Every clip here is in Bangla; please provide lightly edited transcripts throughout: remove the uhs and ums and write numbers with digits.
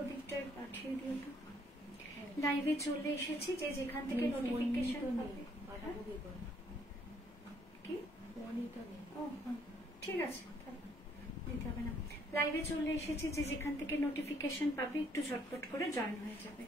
ওদিকটায় পাঠিয়ে দিও তো। লাইভে চলে এসেছি, যে যেখান থেকে নোটিফিকেশন পাবে। কি ও ঠিক আছে, দিতে হবে না। লাইভে চলে এসেছি, যে যেখান থেকে নোটিফিকেশন পাবে একটু ঝটপট করে জয়েন হয়ে যাবে।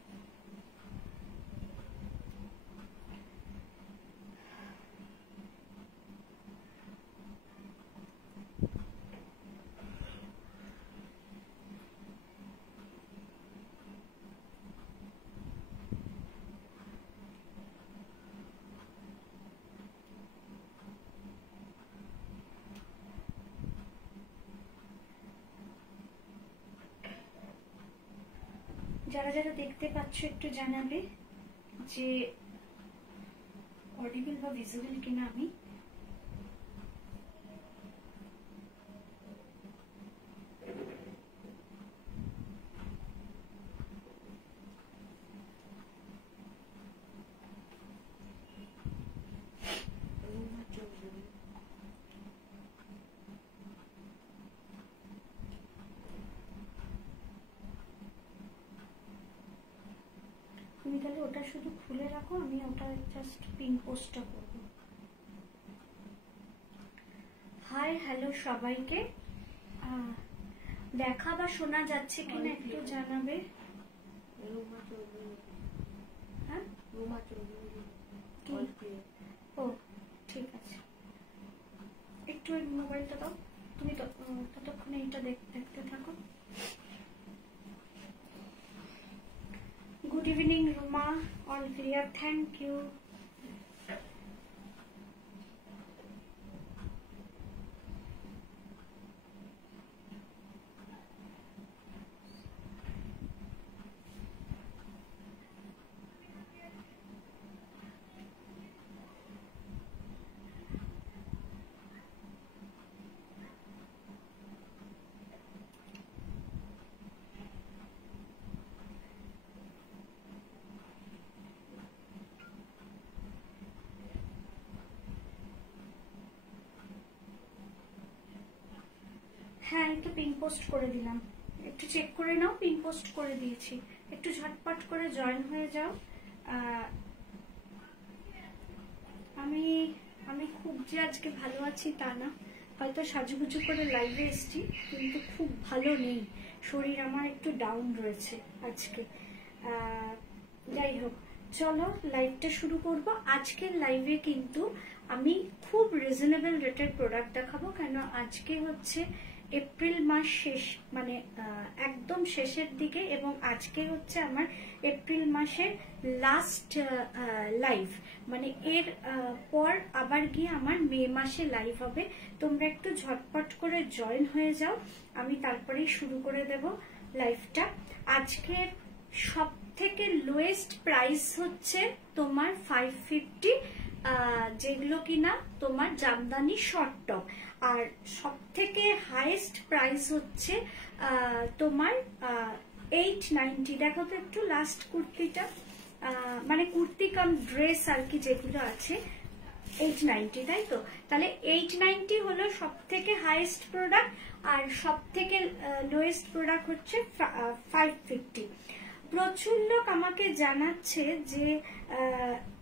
যারা যারা দেখতে পাচ্ছ একটু জানাবে যে অডিবল বা ভিজিবল কিনা আমি। তুমি তাহলে ওটা শুধু খুলে রাখো, আমি ওটা জাস্ট পিন পোস্টটা করব। হাই হ্যালো সবাইকে, দেখা বা শোনা যাচ্ছে কিনা একটু জানাবে। হ্যাঁ ও ঠিক আছে, একটু ওই মোবাইলটা দাও, তুমি ততক্ষণে এটা দেখতে থাকো। Good evening, Ruma. All clear. Thank you. হ্যাঁ একটু পিন পোস্ট করে দিলাম, একটু চেক করে নাও, পিন পোস্ট করে দিয়েছি, একটু ঝটপট করে জয়েন হয়ে যাও। আমি আমি খুব যে আজকে ভালো আছি তা না, হয়তো সাজুগুজু করে লাইভে এসছি কিন্তু খুব ভালো নেই, শরীর আমার একটু ডাউন রয়েছে আজকে। যাই হোক, চলো লাইভটা শুরু করব। আজকের লাইভে কিন্তু আমি খুব রিজনেবল রেটের প্রোডাক্ট দেখাবো, কেন আজকে হচ্ছে এপ্রিল মাস শেষ, মানে একদম শেষের দিকে, এবং আজকে হচ্ছে আমার এপ্রিল মাসের লাস্ট লাইভ, মানে এর পর আবার গিয়ে আমার মে মাসে লাইভ হবে। তোমরা একটু ঝটপট করে জয়েন হয়ে যাও, আমি তারপরেই শুরু করে দেব লাইভটা। আজকের সব থেকে লোয়েস্ট প্রাইস হচ্ছে তোমার 550, যেগুলো কিনা তোমার জামদানি শর্ট টপ, আর সব থেকে হাইয়েস্ট প্রাইস হচ্ছে তোমার 890। দেখো তো একটু লাস্ট কুর্তিটা, মানে কুর্তি কাম ড্রেস আর কি যেগুলো আছে 890, তাই তো? তাহলে 890 হলো সব থেকে হাইয়েস্ট প্রোডাক্ট, আর সব থেকে লোয়েস্ট প্রোডাক্ট হচ্ছে 550। প্রচুর লোক আমাকে জানাচ্ছে যে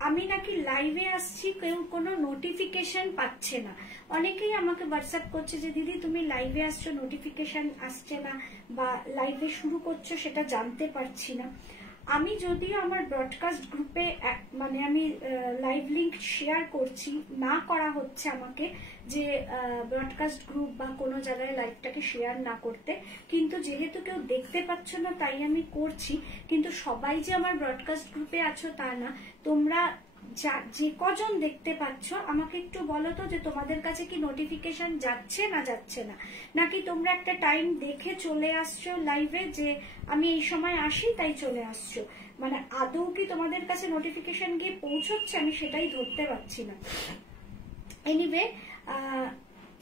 আমি নাকি লাইভে আসছি, কেউ কোনো নোটিফিকেশন পাচ্ছে না। অনেকেই আমাকে হোয়াটসঅ্যাপ করছে যে দিদি তুমি লাইভে আসছো, নোটিফিকেশন আসছে না, বা লাইভে শুরু করছো সেটা জানতে পারছি না। আমি যদিও আমার ব্রডকাস্ট গ্রুপে মানে আমি লাইভ লিংক শেয়ার করছি, না করা হচ্ছে আমাকে যে ব্রডকাস্ট গ্রুপ বা কোনো জায়গায় লাইভটাকে শেয়ার না করতে, কিন্তু যেহেতু কেউ দেখতে পাচ্ছ না তাই আমি করছি। কিন্তু সবাই যে আমার ব্রডকাস্ট গ্রুপে আছো তা না, তোমরা যে কজন দেখতে পাচ্ছ আমাকে একটু বলো তো যে তোমাদের কাছে কি নোটিফিকেশন যাচ্ছে না যাচ্ছে না, নাকি তোমরা একটা টাইম দেখে চলে আসছো লাইভে যে আমি এই সময় আসি তাই চলে আসছো, মানে আদৌ কি তোমাদের কাছে নোটিফিকেশন গিয়ে পৌঁছচ্ছে আমি সেটাই ধরতে পারছি না। এনিওয়ে,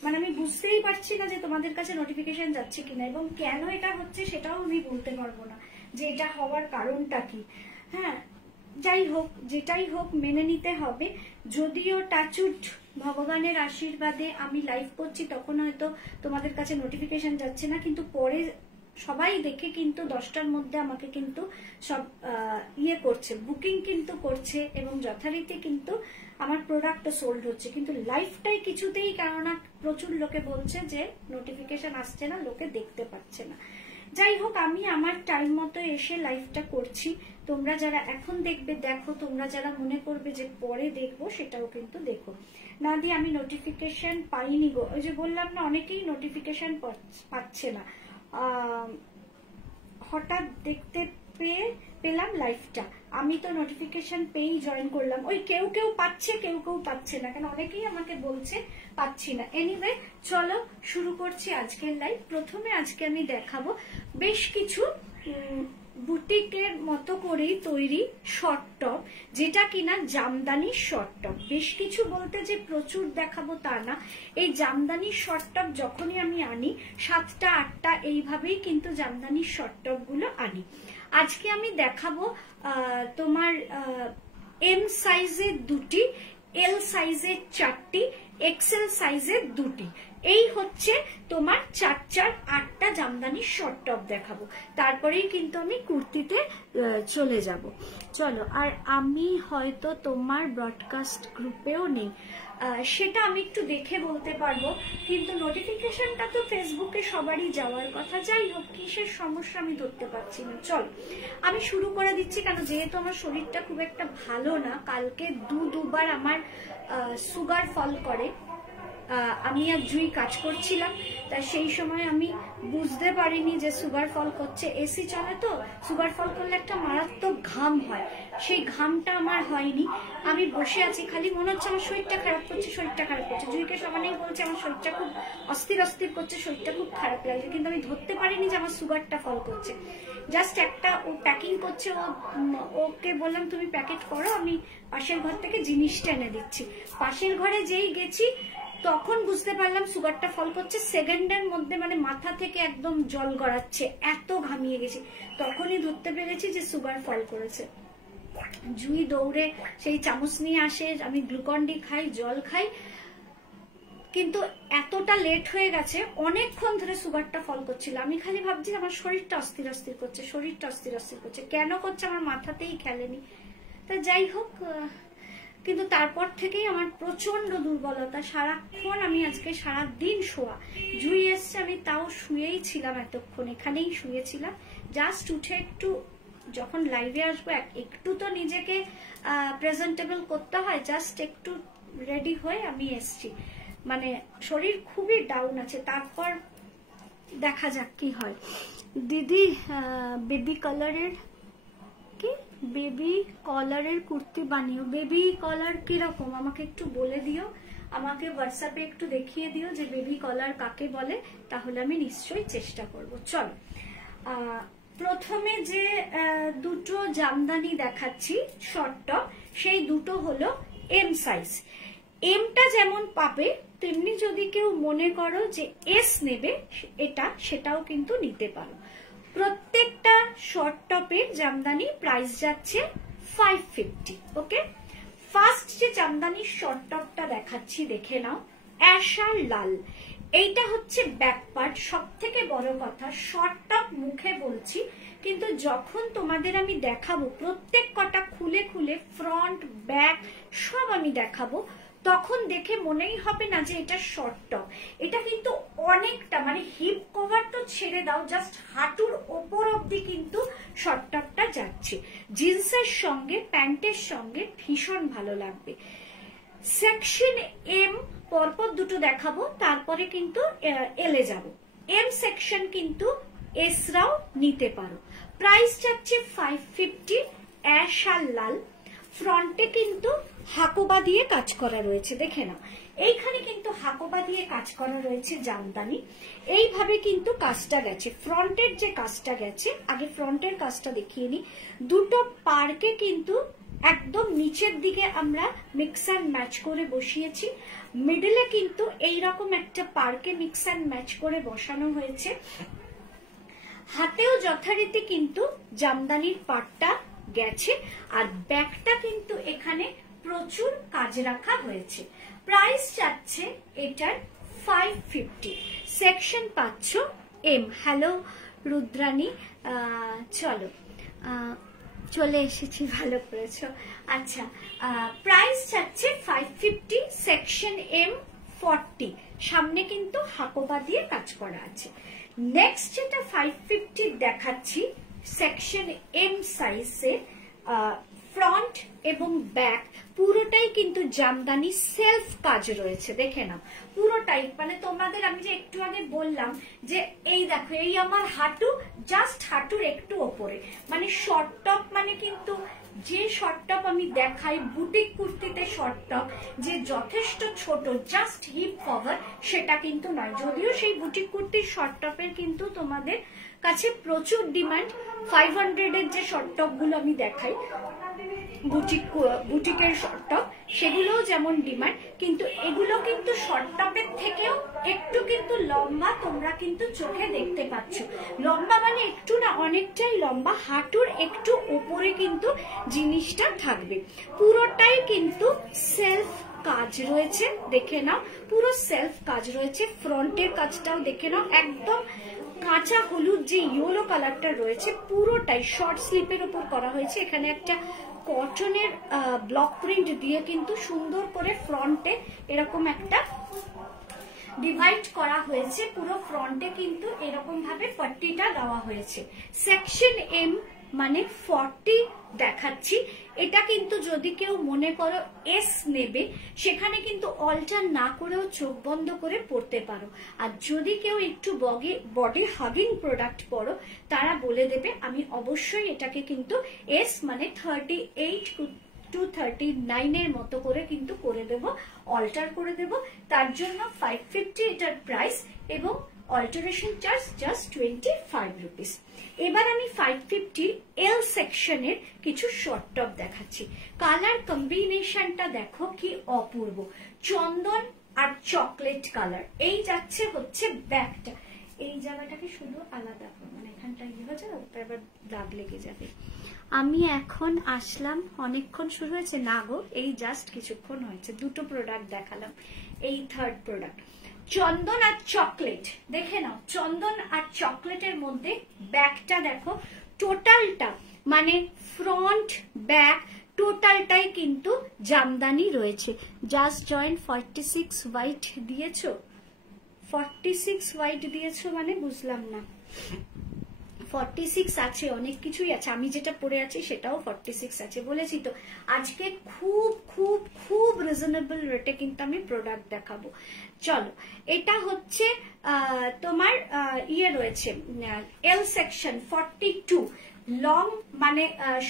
মানে আমি বুঝতেই পারছি না যে তোমাদের কাছে নোটিফিকেশন যাচ্ছে কিনা, এবং কেন এটা হচ্ছে সেটাও আমি বলতে পারবো না যে এটা হওয়ার কারণটা কি। হ্যাঁ, যাই হোক, যেটাই হোক মেনে নিতে হবে। যদিও টাচউড ভগবানের আশীর্বাদে আমি লাইভ করছি তখন হয়তো তোমাদের কাছে নোটিফিকেশন যাচ্ছে না, কিন্তু পরে সবাই দেখে কিন্তু 10টার মধ্যে আমাকে কিন্তু সব ইয়ে করছে, বুকিং কিন্তু করছে এবং যথারীতি কিন্তু আমার প্রোডাক্টও সোল্ড হচ্ছে, কিন্তু লাইফটাই কিছুতেই, কেননা প্রচুর লোকে বলছে যে নোটিফিকেশন আসছে না, লোকে দেখতে পাচ্ছে না। যাই হোক, আমি আমার টাইম মতো এসে লাইভটা করছি। তোমরা যারা এখন দেখবে দেখো, তোমরা যারা মনে করবে যে পরে দেখবো সেটাও কিন্তু দেখো। না দিয়ে আমি নোটিফিকেশন পাইনি গো, ওই যে বললাম না, অনেকেই নোটিফিকেশন পাচ্ছে না। হঠাৎ দেখতে পেলাম লাইভটা, আমি তো নোটিফিকেশন পেয়েই জয়েন করলাম। ওই কেউ কেউ পাচ্ছে, কেউ কেউ পাচ্ছে না, কেন অনেকেই আমাকে বলছে পাচ্ছি না। এনিওয়ে, চলো শুরু করছি আজকের লাইভ। প্রথমে আজকে আমি দেখাবো বেশ কিছু বুটিকের মতো করেই তৈরি শর্ট টপ, যেটা কিনা জামদানির শর্ট টপ। বেশ কিছু বলতে যে প্রচুর দেখাবো তা না, এই জামদানির শর্ট টপ যখনই আমি আনি 7টা 8টা এইভাবেই কিন্তু জামদানির শর্ট টপ গুলো আনি। আজকে আমি দেখাবো তোমার এম সাইজের 2টি, এল সাইজের 4টি, এক্সেল সাইজের 2টি। এই হচ্ছে তোমার 4-4-8টা জামদানির শর্ট টপ দেখাবো, তারপরেই কিন্তু আমি কুর্তিতে চলে যাব। চলো, আর আমি হয়তো তোমার ব্রডকাস্ট গ্রুপেও নেই, সেটা আমি একটু দেখে বলতে পারবো, কিন্তু নোটিফিকেশনটা তো ফেসবুকে সবারই যাওয়ার কথা। যাই হোক, কিসের সমস্যা আমি ধরতে পারছি না। চলো আমি শুরু করে দিচ্ছি, কারণ যেহেতু আমার শরীরটা খুব একটা ভালো না, কালকে দুবার আমার সুগার ফল করে। আমি আর জুই কাজ করছিলাম, তাই সেই সময় আমি বুঝতে পারিনি যে সুগার ফল করছে। এসি চলে তো, সুগার ফল করলে একটা মারাত্মক ঘাম হয়, সেই ঘামটা আমার হয়নি। আমি বসে আছি, খালি মনে হচ্ছে আমার শরীরটা খারাপ করছে, শরীরটা খারাপ করছে। জুইকে সমানেই বলছে আমার শরীরটা খুব অস্থির অস্থির করছে, শরীরটা খুব খারাপ লাগছে, কিন্তু আমি ধরতে পারিনি যে আমার সুগারটা ফল করছে। জাস্ট একটা ও প্যাকিং করছে, ওকে বললাম তুমি প্যাকেট করো, আমি পাশের ঘর থেকে জিনিসটা এনে দিচ্ছি। পাশের ঘরে যেই গেছি তখন বুঝতে পারলাম সুগারটা ফল করছে। সেকেন্ডের মধ্যে মানে মাথা থেকে একদম জল গড়াচ্ছে, এত ঘামিয়ে গেছি। তখনই ধরতে পেরেছি যে সুগার ফল করেছে। জুই দৌড়ে সেই চামচ নিয়ে আসে, আমি গ্লুকন ডি খাই, জল খাই, কিন্তু এতটা লেট হয়ে গেছে, অনেকক্ষণ ধরে সুগারটা ফল করছিল। আমি খালি ভাবছি আমার শরীরটা অস্থির অস্থির করছে, শরীরটা অস্থির অস্থির করছে, কেন করছে আমার মাথাতেই খেলেনি। তা যাই হোক, কিন্তু তারপর থেকেই আমার প্রচন্ড দুর্বলতা, সারাক্ষণ আমি আজকে সারাদিন শোয়া। জুই এসছে, আমি তাও শুয়েই ছিলাম, এতক্ষণ এখানেই শুয়েছিলাম। জাস্ট উঠে একটু যখন লাইভে আসবো একটু তো নিজেকে প্রেজেন্টেবল করতে হয়, জাস্ট একটু রেডি হয়ে আমি এসছি। মানে শরীর খুবই ডাউন আছে, তারপর দেখা যাক কি হয়। দিদি বেবি কালারের কি, বেবি কলারের কুর্তি বানিও। বেবি কলার কিরকম আমাকে একটু বলে দিও, আমাকে হোয়াটসঅ্যাপে একটু দেখিয়ে দিও যে বেবি কলার কাকে বলে, তাহলে আমি নিশ্চয়ই চেষ্টা করব। চল, প্রথমে যে দুটো জামদানি দেখাচ্ছি শর্ট টপ, সেই দুটো হলো এম সাইজ। এমটা যেমন পাবে, তেমনি যদি কেউ মনে করো যে এস নেবে সেটাও কিন্তু নিতে পারো। প্রত্যেকটা শর্ট টপের জামদানি প্রাইস যাচ্ছে 550। ওকে, ফার্স্ট যে জামদানির শর্ট টপটা দেখাচ্ছি দেখে নাও, অ্যাশ আর লাল। এইটা হচ্ছে ব্যাক পার্ট। সব থেকে বড় কথা, শর্ট টপ মুখে বলছি, কিন্তু যখন তোমাদের আমি দেখাবো প্রত্যেক কটা খুলে খুলে ফ্রন্ট ব্যাক সব আমি দেখাবো, তখন দেখে মনেই হবে না যে এটা শর্ট টপ। এটা কিন্তু অনেকটা, মানে হিপ কভার তো ছেড়ে দাও, জাস্ট হাঁটুর ওপর অব্দি কিন্তু শর্ট টপটা যাচ্ছে। জিন্সের সঙ্গে প্যান্টের সঙ্গে ভীষণ ভালো লাগবে। সেকশন এম পরপর দুটো দেখাবো, তারপরে কিন্তু এলে যাব। এম সেকশন কিন্তু এসরাও নিতে পারো। প্রাইস যাচ্ছে 550, অ্যাশ আর লাল। ফ্রন্টে কিন্তু হাকোবা দিয়ে কাজ করা রয়েছে, দেখে না, এইখানে কিন্তু হাকোবা দিয়ে কাজ করা রয়েছে জামদানি। এইভাবে কিন্তু কাজটা গেছে, ফ্রন্টের যে কাজটা গেছে, আগে ফ্রন্টের কাজটা দেখিয়ে নি। দুটো পার্কে কিন্তু একদম নিচের দিকে আমরা মিক্স অ্যান্ড ম্যাচ করে বসিয়েছি, মিডলে কিন্তু এইরকম একটা পার্কে মিক্স অ্যান্ড ম্যাচ করে বসানো হয়েছে। হাতেও যথারীতি কিন্তু জামদানির পাটটা গেছে, আর ব্যাকটা কিন্তু এখানে প্রচুর কাজ রাখা হয়েছে। প্রাইস যাচ্ছে এটার 550। সেকশন পাচ্ছ এম। হ্যালো রুদ্রানী। চলো চলে এসেছি, ভালো করেছো। আচ্ছা, প্রাইস যাচ্ছে 550, সেকশন এম 40, সামনে কিন্তু হাকোবা দিয়ে কাজ করা আছে। নেক্সট যেটা 550 দেখাচ্ছি, সেকশন এম সাইজে, ফ্রন্ট এবং ব্যাক পুরোটাই কিন্তু জামদানি সেলফ কাজ রয়েছে, দেখে নাও পুরোটাই। মানে তোমাদের আমি যে একটু আগে বললাম যে এই দেখো, এই আমার হাঁটু, জাস্ট হাঁটুর একটু ওপরে, মানে শর্ট টপ, মানে কিন্তু যে শর্ট টপ আমি দেখাই বুটিক কুর্তিতে শর্ট টপ যে যথেষ্ট ছোট, জাস্ট হিপ কভার, সেটা কিন্তু নয়। যদিও সেই বুটিক কুর্তির শর্ট টপের কিন্তু তোমাদের কাছে প্রচুর ডিমান্ড। 500 এর যে শর্ট টপ গুলো আমি দেখাই, বুটিকের শর্ট টপ, সেগুলোও যেমন ডিমান্ড, কিন্তু এগুলো কিন্তু শর্ট টপের থেকেও একটু কিন্তু লম্বা, তোমরা কিন্তু চোখে দেখতে পাচ্ছ। লম্বা মানে একটু না, অনেকটাই লম্বা, হাঁটুর একটু উপরে কিন্তু জিনিসটা থাকবে। পুরোটাই কিন্তু সেলফ কাজ রয়েছে, দেখে নাও পুরো সেলফ কাজ রয়েছে। ফ্রন্টের কাজটাও দেখে নাও, একদম কাঁচা হলুদ যে ইয়েলো কালারটা রয়েছে পুরোটাই শর্ট স্লিপের উপর করা হয়েছে। এখানে একটা কটনের ব্লক প্রিন্ট দিয়ে কিন্তু সুন্দর করে ফ্রন্টে এরকম একটা ডিভাইড করা হয়েছে। পুরো ফ্রন্টে কিন্তু এরকম ভাবে পট্টিটা দেওয়া হয়েছে। সেকশন এম মানে 40 দেখাচ্ছি। এটা কিন্তু যদি কেউ মনে করো এস নেবে, সেখানে কিন্তু অল্টার না করেও চোখ বন্ধ করে পড়তে পারো। আর যদি কেউ একটু বডি হাগিং প্রোডাক্ট পরো, তারা বলে দেবে আমি অবশ্যই এটাকে কিন্তু এস মানে 38 to 39 এর মতো করে কিন্তু করে দেব, অল্টার করে দেব। তার জন্য 550 এটার প্রাইস এবং অল্টারেশন চার্জ জাস্ট 25 রুপিস। এবার আমি 550 এল সেকশনের কিছু শর্ট টপ দেখাচ্ছি। কালার কম্বিনেশনটা দেখো কি অপূর্ব, চন্দন আর চকলেট কালার। এই যাচ্ছে হচ্ছে ব্যাকটা, এই জায়গাটাকে শুধু আলাদা, মানে এখানটা ইয়ে হচ্ছে না, ওটা এবার দাগ লেগে যাবে। আমি এখন আসলাম, অনেকক্ষণ শুরু হয়েছে না গো, এই জাস্ট কিছুক্ষণ হয়েছে। দুটো প্রোডাক্ট দেখালাম, এই থার্ড প্রোডাক্ট। চন্দন আর চকলেট, দেখে নাও চন্দন আর চকলেটের মধ্যে ব্যাকটা দেখো, টোটালটা মানে ফ্রন্ট ব্যাক টোটালটাই কিন্তু জামদানি রয়েছে। জাস্ট জয়েন্ট 46 হোয়াইট দিয়েছো, 46 হোয়াইট দিয়েছো মানে বুঝলাম না। 46 আছে, অনেক কিছুই আছে, আমি যেটা পরে আছি সেটাও 46 আছে। বলেছি তো আজকে খুব খুব খুব রিজনেবল রেটে কিন্তু আমি প্রোডাক্ট দেখাবো। চলো, এটা হচ্ছে তোমার ইয়ে রয়েছে এল সেকশন 42 লং, মানে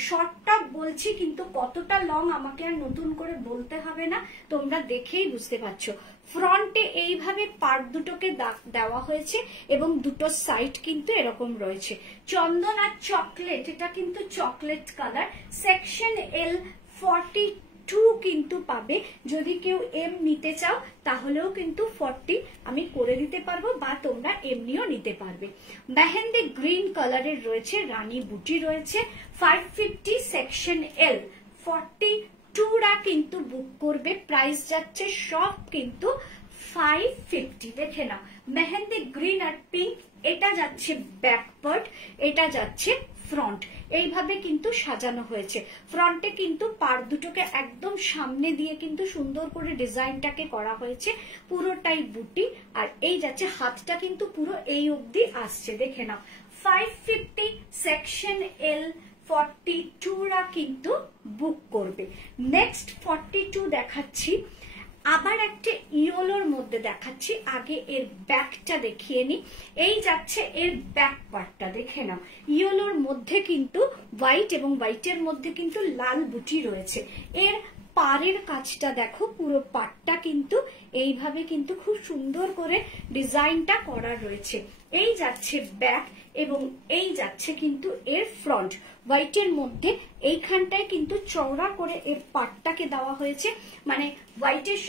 শর্ট টপ বলছি কিন্তু কতটা লং আমাকে আর নতুন করে বলতে হবে না, তোমরা দেখেই বুঝতে পারছো। ফ্রন্টে এইভাবে পার্ট দুটোকে দেওয়া হয়েছে এবং দুটো সাইড কিন্তু এরকম রয়েছে। চন্দন আর চকলেট, এটা কিন্তু চকলেট কালার। সেকশন এল 42 কিন্তু পাবে। যদি কেউ এম নিতে চাও তাহলেও কিন্তু 40 আমি করে দিতে পারবো, বা তোমরা এমনিও নিতে পারবে। মেহেন্দি গ্রিন কালারের রয়েছে, রানী বুটি রয়েছে। 550 সেকশন এল 42রা কিন্তু বুক করবে। প্রাইস যাচ্ছে সব কিন্তু 550, দেখে নাও মেহেন্দি গ্রিন আর পিঙ্ক, এটা যাচ্ছে ব্যাক পার্ট, এটা যাচ্ছে ফ্রন্ট। এইভাবে কিন্তু সাজানো হয়েছে। ফ্রন্টে কিন্তু পার দুটোকে একদম সামনে দিয়ে কিন্তু সুন্দর করে ডিজাইনটাকে করা হয়েছে, পুরোটাই বুটি। আর এই যাচ্ছে হাতটা কিন্তু পুরো এই অবধি আসছে, দেখে নাও। 550 সেকশন এল 42রা কিন্তু বুক করবে। নেক্সট 42 দেখাচ্ছি, আবার একটা ইয়েলোর মধ্যে দেখাচ্ছি। আগে এর ব্যাকটা দেখিয়ে নি। এই যাচ্ছে এর ব্যাক পার্টটা, দেখে নাও ইয়েলোর মধ্যে কিন্তু হোয়াইট এবং হোয়াইটের মধ্যে কিন্তু লাল বুটি রয়েছে। এর পাড়ের কাজটা দেখো, পুরো পাটটা কিন্তু এইভাবে কিন্তু খুব সুন্দর করে ডিজাইনটা করা রয়েছে। এই যাচ্ছে ব্যাক এবং এই যাচ্ছে কিন্তু এর ফ্রন্ট। হোয়াইটের মধ্যে এইখানটায় কিন্তু চওড়া করে এর পাটটাকে দেওয়া হয়েছে, মানে হোয়াইটের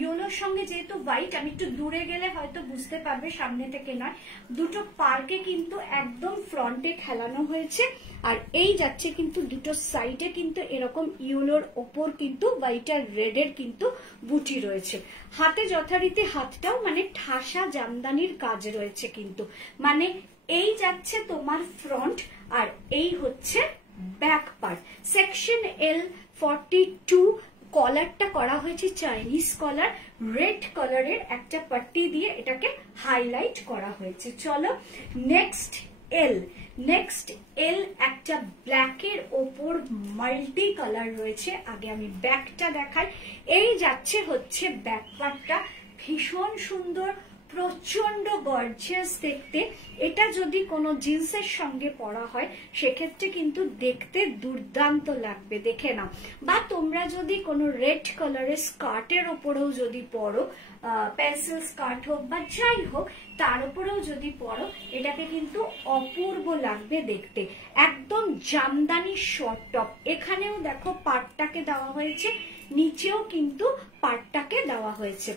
ইয়েলোর সঙ্গে যেহেতু হোয়াইট, আমি একটু দূরে গেলে হয়তো বুঝতে পারবে, সামনে থেকে নয়। দুটো পার্কে কিন্তু একদম ফ্রন্টে খেলানো হয়েছে। আর এই যাচ্ছে কিন্তু দুটো সাইডে কিন্তু এরকম ইয়েলোর ওপর কিন্তু হোয়াইট আর রেড এর কিন্তু বুটি রয়েছে। হাতে যথারীতি হাতটাও মানে ঠাসা জামদানির কাজ রয়েছে কিন্তু, মানে এই যাচ্ছে তোমার ফ্রন্ট, আর এই হচ্ছে ব্যাক পার্ট। সেকশন এল 42, কলারটা করা হয়েছে চাইনিজ কলার, রেড কালারের একটা পাট্টি দিয়ে এটাকে হাইলাইট করা হয়েছে। চলো নেক্সট এল একটা ব্ল্যাকের ওপর মাল্টি কালার রয়েছে। আগে আমি ব্যাকটা দেখাই। এই যাচ্ছে হচ্ছে ব্যাক পার্টটা, ভীষণ সুন্দর, প্রচন্ড গর্জিয়াস দেখতে। এটা যদি কোনো জিন্সের সঙ্গে পরা হয় সেক্ষেত্রে কিন্তু দেখতে দুর্দান্ত লাগবে, দেখে নাও। বা তোমরা যদি কোনো রেড কালারের স্কার্টের ওপরেও যদি পরো, পেন্সিল স্কার্ট হোক বা যাই হোক, তার উপরেও যদি পরো, এটাকে কিন্তু অপূর্ব লাগবে দেখতে। একদম জামদানি শর্ট টপ। এখানেও দেখো পাটটাকে দেওয়া হয়েছে, নিচেও কিন্তু পাটটাকে দেওয়া হয়েছে।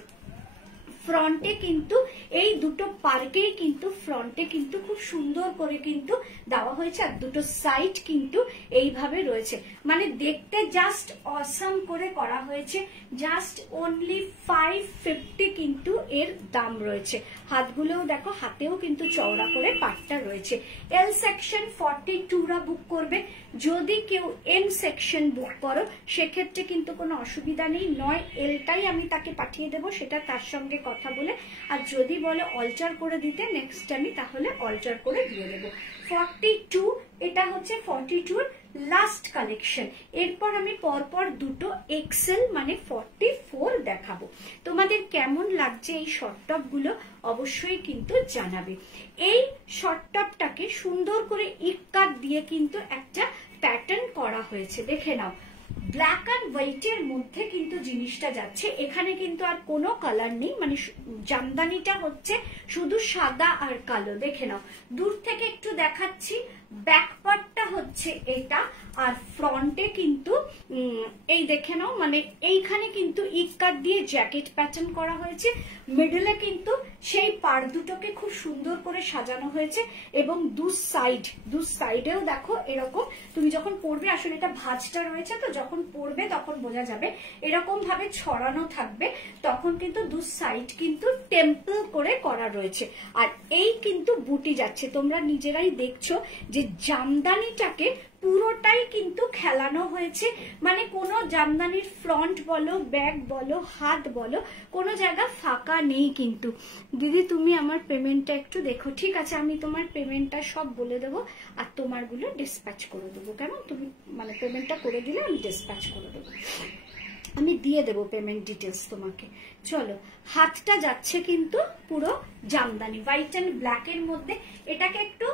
ফ্রন্টে কিন্তু এই দুটো পার্কেই কিন্তু ফ্রন্টে কিন্তু খুব সুন্দর করে কিন্তু দেওয়া হয়েছে, আর দুটো সাইড কিন্তু এইভাবে রয়েছে, মানে দেখতে জাস্ট অসাম করে করা হয়েছে। জাস্ট অনলি 550 কিন্তু এর দাম রয়েছে। হাতগুলোও দেখো, হাতেও কিন্তু চওড়া করে পাটটা রয়েছে। এল সেকশন 42রা বুক করবে। যদি কেউ এম সেকশন বুক করো সেক্ষেত্রে কিন্তু কোনো অসুবিধা নেই, নয় এলটাই আমি তাকে পাঠিয়ে দেবো, সেটা তার সঙ্গে কথা বলে। আর যদি বলে অল্টার করে দিতে নেক্সট আমি, তাহলে অল্টার করে দিয়ে দেবো। 42, এটা হচ্ছে 42 লাস্ট কালেকশন। এরপর আমি পরপর দুটো এক্সেল মানে 44 দেখাবো। তোমাদের কেমন লাগছে এই শর্ট টপ গুলো অবশ্যই কিন্তু জানাবে। এই শর্ট টপটাকে সুন্দর করে ইক্কাত দিয়ে কিন্তু একটা প্যাটার্ন করা হয়েছে, দেখে নাও। ব্ল্যাক অ্যান্ড হোয়াইটের মধ্যে কিন্তু জিনিসটা যাচ্ছে। এখানে কিন্তু আর কোনো কালার নেই, মানে জামদানিটা হচ্ছে শুধু সাদা আর কালো, দেখে নাও। দূর থেকে একটু দেখাচ্ছি, ব্যাক পার্টটা হচ্ছে এটা, আর ফ্রন্টে কিন্তু এই দেখে নাও, মানে এইখানে কিন্তু ইক্কাত দিয়ে জ্যাকেট প্যাটার্ন করা হয়েছে। মিডলে কিন্তু সেই পাড় দুটোকে খুব সুন্দর করে সাজানো হয়েছে, এবং দু সাইডেও দেখো এরকম, তুমি যখন পরবে, আসলে এটা ভাঁজটা রয়েছে তো, যখন পরবে তখন বোঝা যাবে, এরকম ভাবে ছড়ানো থাকবে, তখন কিন্তু দু সাইড কিন্তু টেম্পল করে করা রয়েছে। আর এই কিন্তু বুটি যাচ্ছে, তোমরা নিজেরাই দেখছো যে জামদানিটাকে পুরোটাই কিন্তু খেলানো হয়েছে, মানে কোনো জামদানির ফ্রন্ট বলো, ব্যাক বলো, হাত বলো, কোনো জায়গা ফাঁকা নেই কিন্তু। দিদি তুমি আমার পেমেন্টটা একটু দেখো। ঠিক আছে, আমি তোমার পেমেন্টটা সব বলে দেবো, আর তোমারগুলো ডিসপ্যাচ করে দেবো, কেমন? তুমি মানে পেমেন্টটা করে দিলে আমি ডিসপ্যাচ করে দেবো, আমি দিয়ে দেবো পেমেন্ট ডিটেলস তোমাকে। চলো, হাতটা যাচ্ছে কিন্তু পুরো জামদানি, হোয়াইট অ্যান্ড ব্ল্যাক এর মধ্যে। এটাকে একটু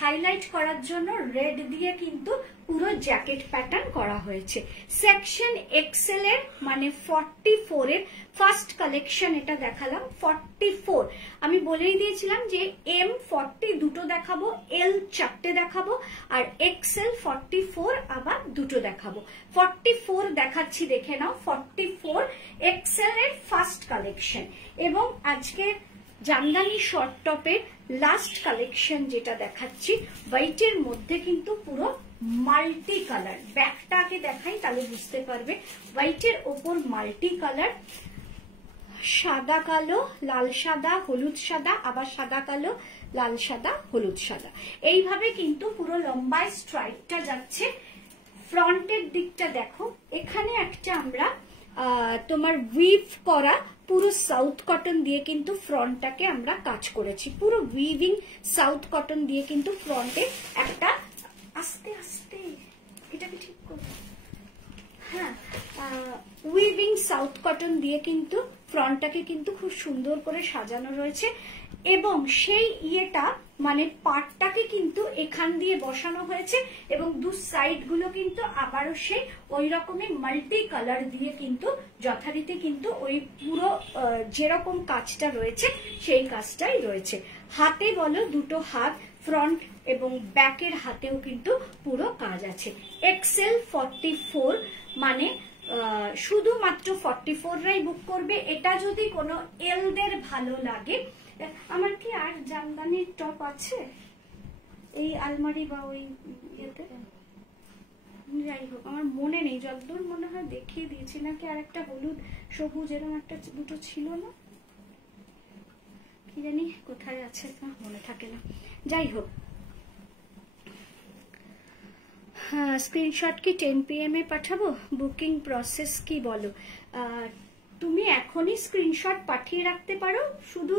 হাইলাইট করার জন্য রেড দিয়ে কিন্তু পুরো জ্যাকেট প্যাটার্ন করা হয়েছে। সেকশন এক্সেল এর মানে 44 এর ফার্স্ট কালেকশন এটা দেখালাম। 44 আমি বলেই দিয়েছিলাম যে এম 40 দুটো দেখাবো, এল 4টে দেখাবো, আর এক্সেল 44 আবার দুটো দেখাবো। 44 দেখাচ্ছি, দেখে নাও। 44 এক্সেল এর ফার্স্ট কালেকশন, এবং আজকে জামদানি শর্ট টপের লাস্ট কালেকশন যেটা দেখাচ্ছি, হোয়াইটের মধ্যে কিন্তু পুরো মাল্টি কালার। ব্যাকটা আগে দেখাই, তাহলে বুঝতে পারবে। হোয়াইটের ওপর মাল্টি কালার, সাদা কালো, লাল সাদা, হলুদ সাদা, আবার সাদা কালো, লাল সাদা, হলুদ সাদা, এইভাবে কিন্তু পুরো লম্বায় স্ট্রাইপটা যাচ্ছে। ফ্রন্টের দিকটা দেখো, এখানে একটা আমরা তোমার উইভ করা পুরো সাউথ কটন দিয়ে কিন্তু ফ্রন্টটাকে আমরা কাজ করেছি। পুরো উইভিং সাউথ কটন দিয়ে কিন্তু ফ্রন্টে একটা, আস্তে আস্তে এটাকে ঠিক করো, হ্যাঁ, উইভিং সাউথ কটন দিয়ে কিন্তু ফ্রন্টটাকে কিন্তু খুব সুন্দর করে সাজানো রয়েছে। এবং সেই ইয়েটা মানে পাটটাকে কিন্তু এখান দিয়ে বসানো হয়েছে, এবং দু সাইড গুলো কিন্তু আবারও সেই ওই রকমই মাল্টি কালার দিয়ে কিন্তু যথারীতি কিন্তু ওই পুরো যেরকম কাজটা রয়েছে সেই কাজটাই রয়েছে। হাতে বলো, দুটো হাত, ফ্রন্ট এবং ব্যাকের হাতেও কিন্তু পুরো কাজ আছে। এক্সেল 44 মানে শুধুমাত্র 44রাই বুক করবে। এটা যদি কোনো এলদের ভালো লাগে, আমার কি আর জামদানির টপ আছে এই আলমারি বা ওই ইয়েতে? যাই হোক, আমার মনে নেই, যতদূর মনে হয় দেখিয়ে দিয়েছি, নাকি আর একটা হলুদ সবুজ এরকম একটা দুটো ছিল না, কি জানি কোথায় আছে, মনে থাকে না, যাই হোক। হ্যাঁ, স্ক্রিনশট কি 10 PM এ পাঠাবো? বুকিং প্রসেস কি বলো? তুমি এখনই স্ক্রিনশট পাঠিয়ে রাখতে পারো, শুধু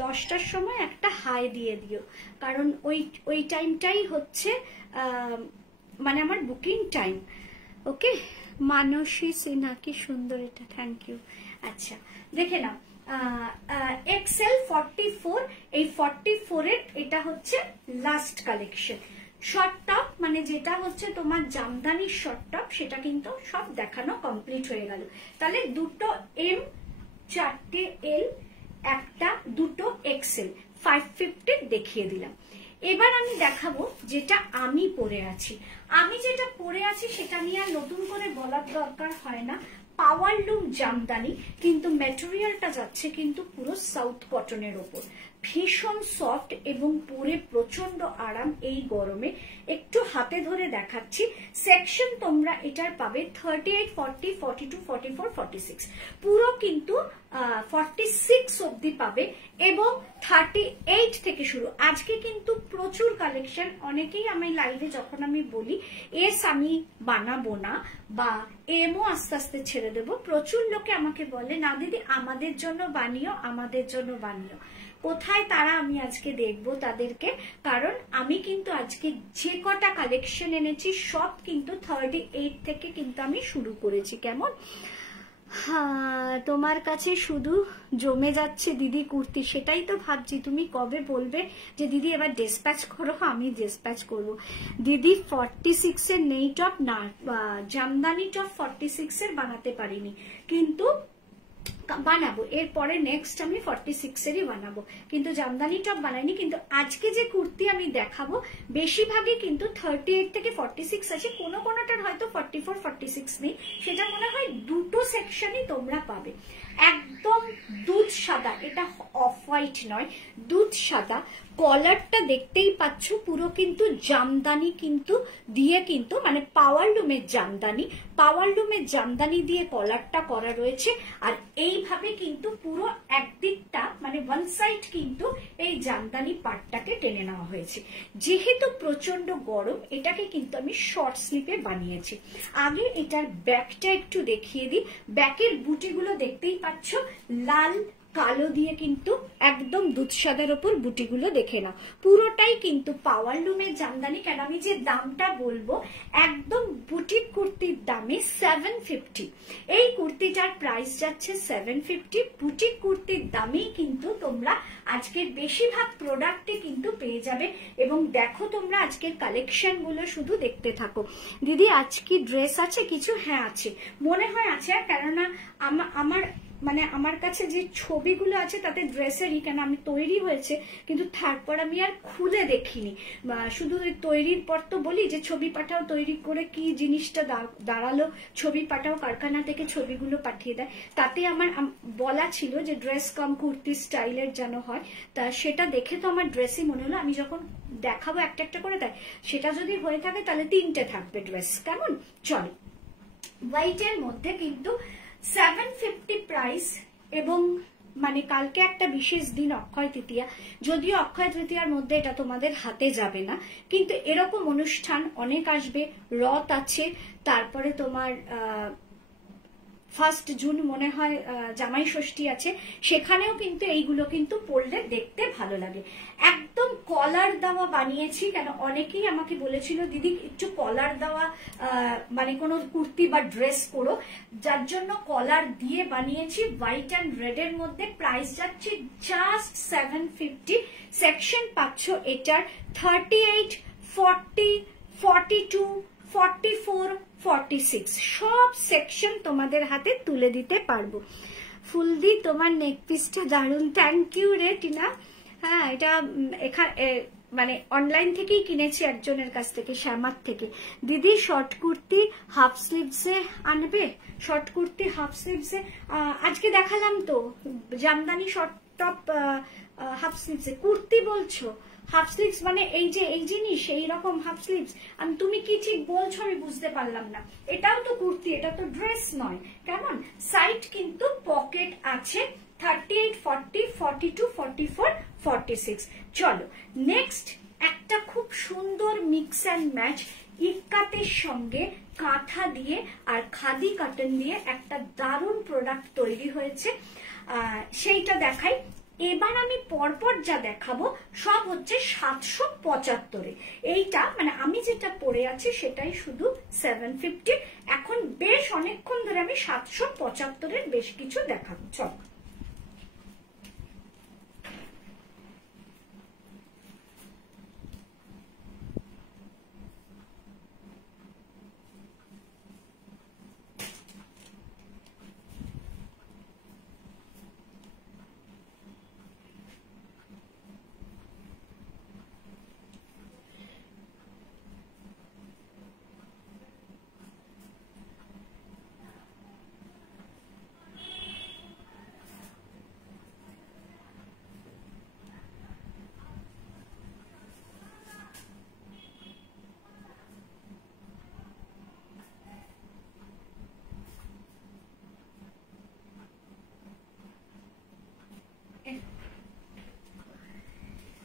10টার সময় একটা হাই দিয়ে দিও, কারণ ওই টাইমটাই হচ্ছে মানে আমার বুকিং টাইম। ওকে, মানসী সিনহা, কি সুন্দর এটা, থ্যাংক ইউ। আচ্ছা দেখে নাও, এক্সেল 44, এই 44 এর এটা হচ্ছে লাস্ট কালেকশন। শর্ট টপ মানে যেটা হচ্ছে তোমার জামদানির শর্ট টপ, সেটা কিন্তু সব দেখানো কমপ্লিট হয়ে গেল। তাহলে দুটো এম, 4টে এল, একটা দুটো এক্সেল 550 দেখিয়ে দিলাম। এবার আমি দেখাবো যেটা আমি পরে আছি। আমি যেটা পরে আছি সেটা নিয়ে আর নতুন করে বলার দরকার হয় না, পাওয়ার লুম জামদানি, কিন্তু ম্যাটেরিয়ালটা যাচ্ছে কিন্তু পুরো সাউথ কটনের ওপর, ভীষণ সফট এবং পরে প্রচন্ড আরাম এই গরমে। একটু হাতে ধরে দেখাচ্ছি, সেকশন তোমরা এটার পাবে 38, 40, 42, 44, 46, পুরো কিন্তু 46 অব্দি পাবে, এবং 38 থেকে শুরু। আজকে কিন্তু প্রচুর কালেকশন। অনেকেই আমি লাইভে যখন আমি বলি এস আমি বানাবো না বা এমও আস্তে আস্তে ছেড়ে দেবো, প্রচুর লোকে আমাকে বলে না দিদি আমাদের জন্য বানিও, আমাদের জন্য বানিও। কোথায় তারা আমি আজকে দেখবো তাদেরকে, কারণ আমি কিন্তু আজকে যে কটা কালেকশন এনেছি সব কিন্তু 38 থেকে কিন্তু আমি শুরু করেছি। কেমন? হ্যাঁ, তোমার কাছে শুধু জমে যাচ্ছে দিদি কুর্তি, সেটাই তো ভাবছি তুমি কবে বলবে যে দিদি এবার ডিসপ্যাচ করো, আমি ডিসপ্যাচ করব। দিদি 46 এর নেই টপ, না জামদানি টপ 46 এর বানাতে পারিনি, কিন্তু বানাবো এরপরে, নেক্সট আমি 46 এরই বানাবো, কিন্তু জামদানি টপ বানাইনি। কিন্তু আজকে যে কুর্তি আমি দেখাবো বেশিরভাগই কিন্তু 38 থেকে 46 আছে, কোনো কোনোটার হয়তো 44, 46 নেই, সেটা মনে হয় দুটো সেকশনই তোমরা পাবে। একদম দুধ সাদা, এটা অফ হোয়াইট নয়, দুধ সাদা। কলারটা দেখতেই পাচ্ছ পুরো কিন্তু জামদানি কিন্তু দিয়ে, কিন্তু মানে পাওয়ার লুমের জামদানি, পাওয়ার লুমের জামদানি দিয়ে কলারটা করা রয়েছে। আর এইভাবে কিন্তু পুরো একদিকটা মানে ওয়ান সাইড কিন্তু এই জামদানি পাটটাকে টেনে নেওয়া হয়েছে। যেহেতু প্রচন্ড গরম, এটাকে কিন্তু আমি শর্ট স্লিপে বানিয়েছি। আগে এটার ব্যাকটা একটু দেখিয়ে দিই। ব্যাকের বুটিগুলো দেখতেই পাচ্ছ লাল কালো দিয়ে কিন্তু একদম দুধ সাদার ওপর বুটিগুলো দেখে নাও, পুরোটাই কিন্তু পাওয়ার লুমের জামদানি। কেন আমি যে দামটা বলবো, একদম বুটিক কুর্তির দামে 750, এই কুর্তিটার প্রাইস যাচ্ছে 750। বুটিক কুর্তির দামেই কিন্তু তোমরা আজকের বেশিরভাগ প্রোডাক্টে কিন্তু পেয়ে যাবে। এবং দেখো তোমরা আজকের কালেকশন গুলো শুধু দেখতে থাকো। দিদি আজকে ড্রেস আছে কিছু? হ্যাঁ আছে, মনে হয় আছে, কেননা আমার কাছে যে ছবিগুলো আছে তাতে ড্রেসেরই, কেন আমি তৈরি হয়েছে কিন্তু তারপর আমি আর খুলে দেখিনি, শুধু তৈরির পর তো বলি যে ছবি পাঠাও, তৈরি করে কি জিনিসটা দাঁড়ালো, ছবি পাঠাও, কারখানা থেকে ছবিগুলো পাঠিয়ে দেয়, তাতে আমার বলা ছিল যে ড্রেস কাম কুর্তি স্টাইলের যেন হয়। তা সেটা দেখে তো আমার ড্রেসই মনে হলো, আমি যখন দেখাবো একটা একটা করে দেয়, সেটা যদি হয়ে থাকে তাহলে 3টে থাকবে ড্রেস। কেমন? চলো, হোয়াইটের মধ্যে কিন্তু 750 প্রাইস। এবং মানে কালকে একটা বিশেষ দিন, অক্ষয় তৃতীয়া, যদিও অক্ষয় তৃতীয়ার মধ্যে এটা তোমাদের হাতে যাবে না, কিন্তু এরকম অনুষ্ঠান অনেক আসবে। রথ আছে, তারপরে তোমার 1 জুন মনে হয় জামাই ষষ্ঠী আছে, সেখানেও কিন্তু এইগুলো কিন্তু পরলে দেখতে ভালো লাগে। একদম কলার দেওয়া বানিয়েছি, কেন অনেকেই আমাকে বলেছিল দিদি একটু কলার দেওয়া মানে কোনো কুর্তি বা ড্রেস করো, যার জন্য কলার দিয়ে বানিয়েছি। হোয়াইট অ্যান্ড রেড এর মধ্যে প্রাইস যাচ্ছে জাস্ট 750। সেকশন পাচ্ছ এটার 38, 40, 42, 44, 46, সব সেকশন তোমাদের হাতে তুলে দিতে পারবো। ফুলদি তোমার নেক পিসটা দারুণ, থ্যাংক ইউ রে টিনা। হ্যাঁ, এটা এখানে মানে অনলাইন থেকেই কিনেছি একজনের কাছ থেকে, শ্যামার থেকে। দিদি শর্ট কুর্তি হাফ স্লিভসে আনবে? শর্ট কুর্তি হাফ স্লিভসে আজকে দেখালাম তো, জামদানি শর্ট টপ হাফ স্লিভসে। কুর্তি বলছো? হাফ স্লিভস মানে এই যে এই জিনিস, এই রকম হাফ স্লিভস? তুমি কি ঠিক বলছো আমি বুঝতে পারলাম না। এটাও তো কুর্তি, এটা তো ড্রেস নয়। কেমন? সাইড কিন্তু পকেট আছে, 38, 40, 42, 44, 46। চলো নেক্সট একটা খুব সুন্দর মিক্স অ্যান্ড ম্যাচ ইক্কাতের সঙ্গে কাঁথা দিয়ে আর খাদি কটন দিয়ে একটা দারুণ প্রোডাক্ট তৈরি হয়েছে, সেইটা দেখাই। এবার আমি পরপর যা দেখাবো সব হচ্ছে 775-এ। এইটা মানে আমি যেটা পরে আছি সেটাই শুধু 750। এখন বেশ অনেকক্ষণ ধরে আমি 775-এর বেশ কিছু দেখাবো। চল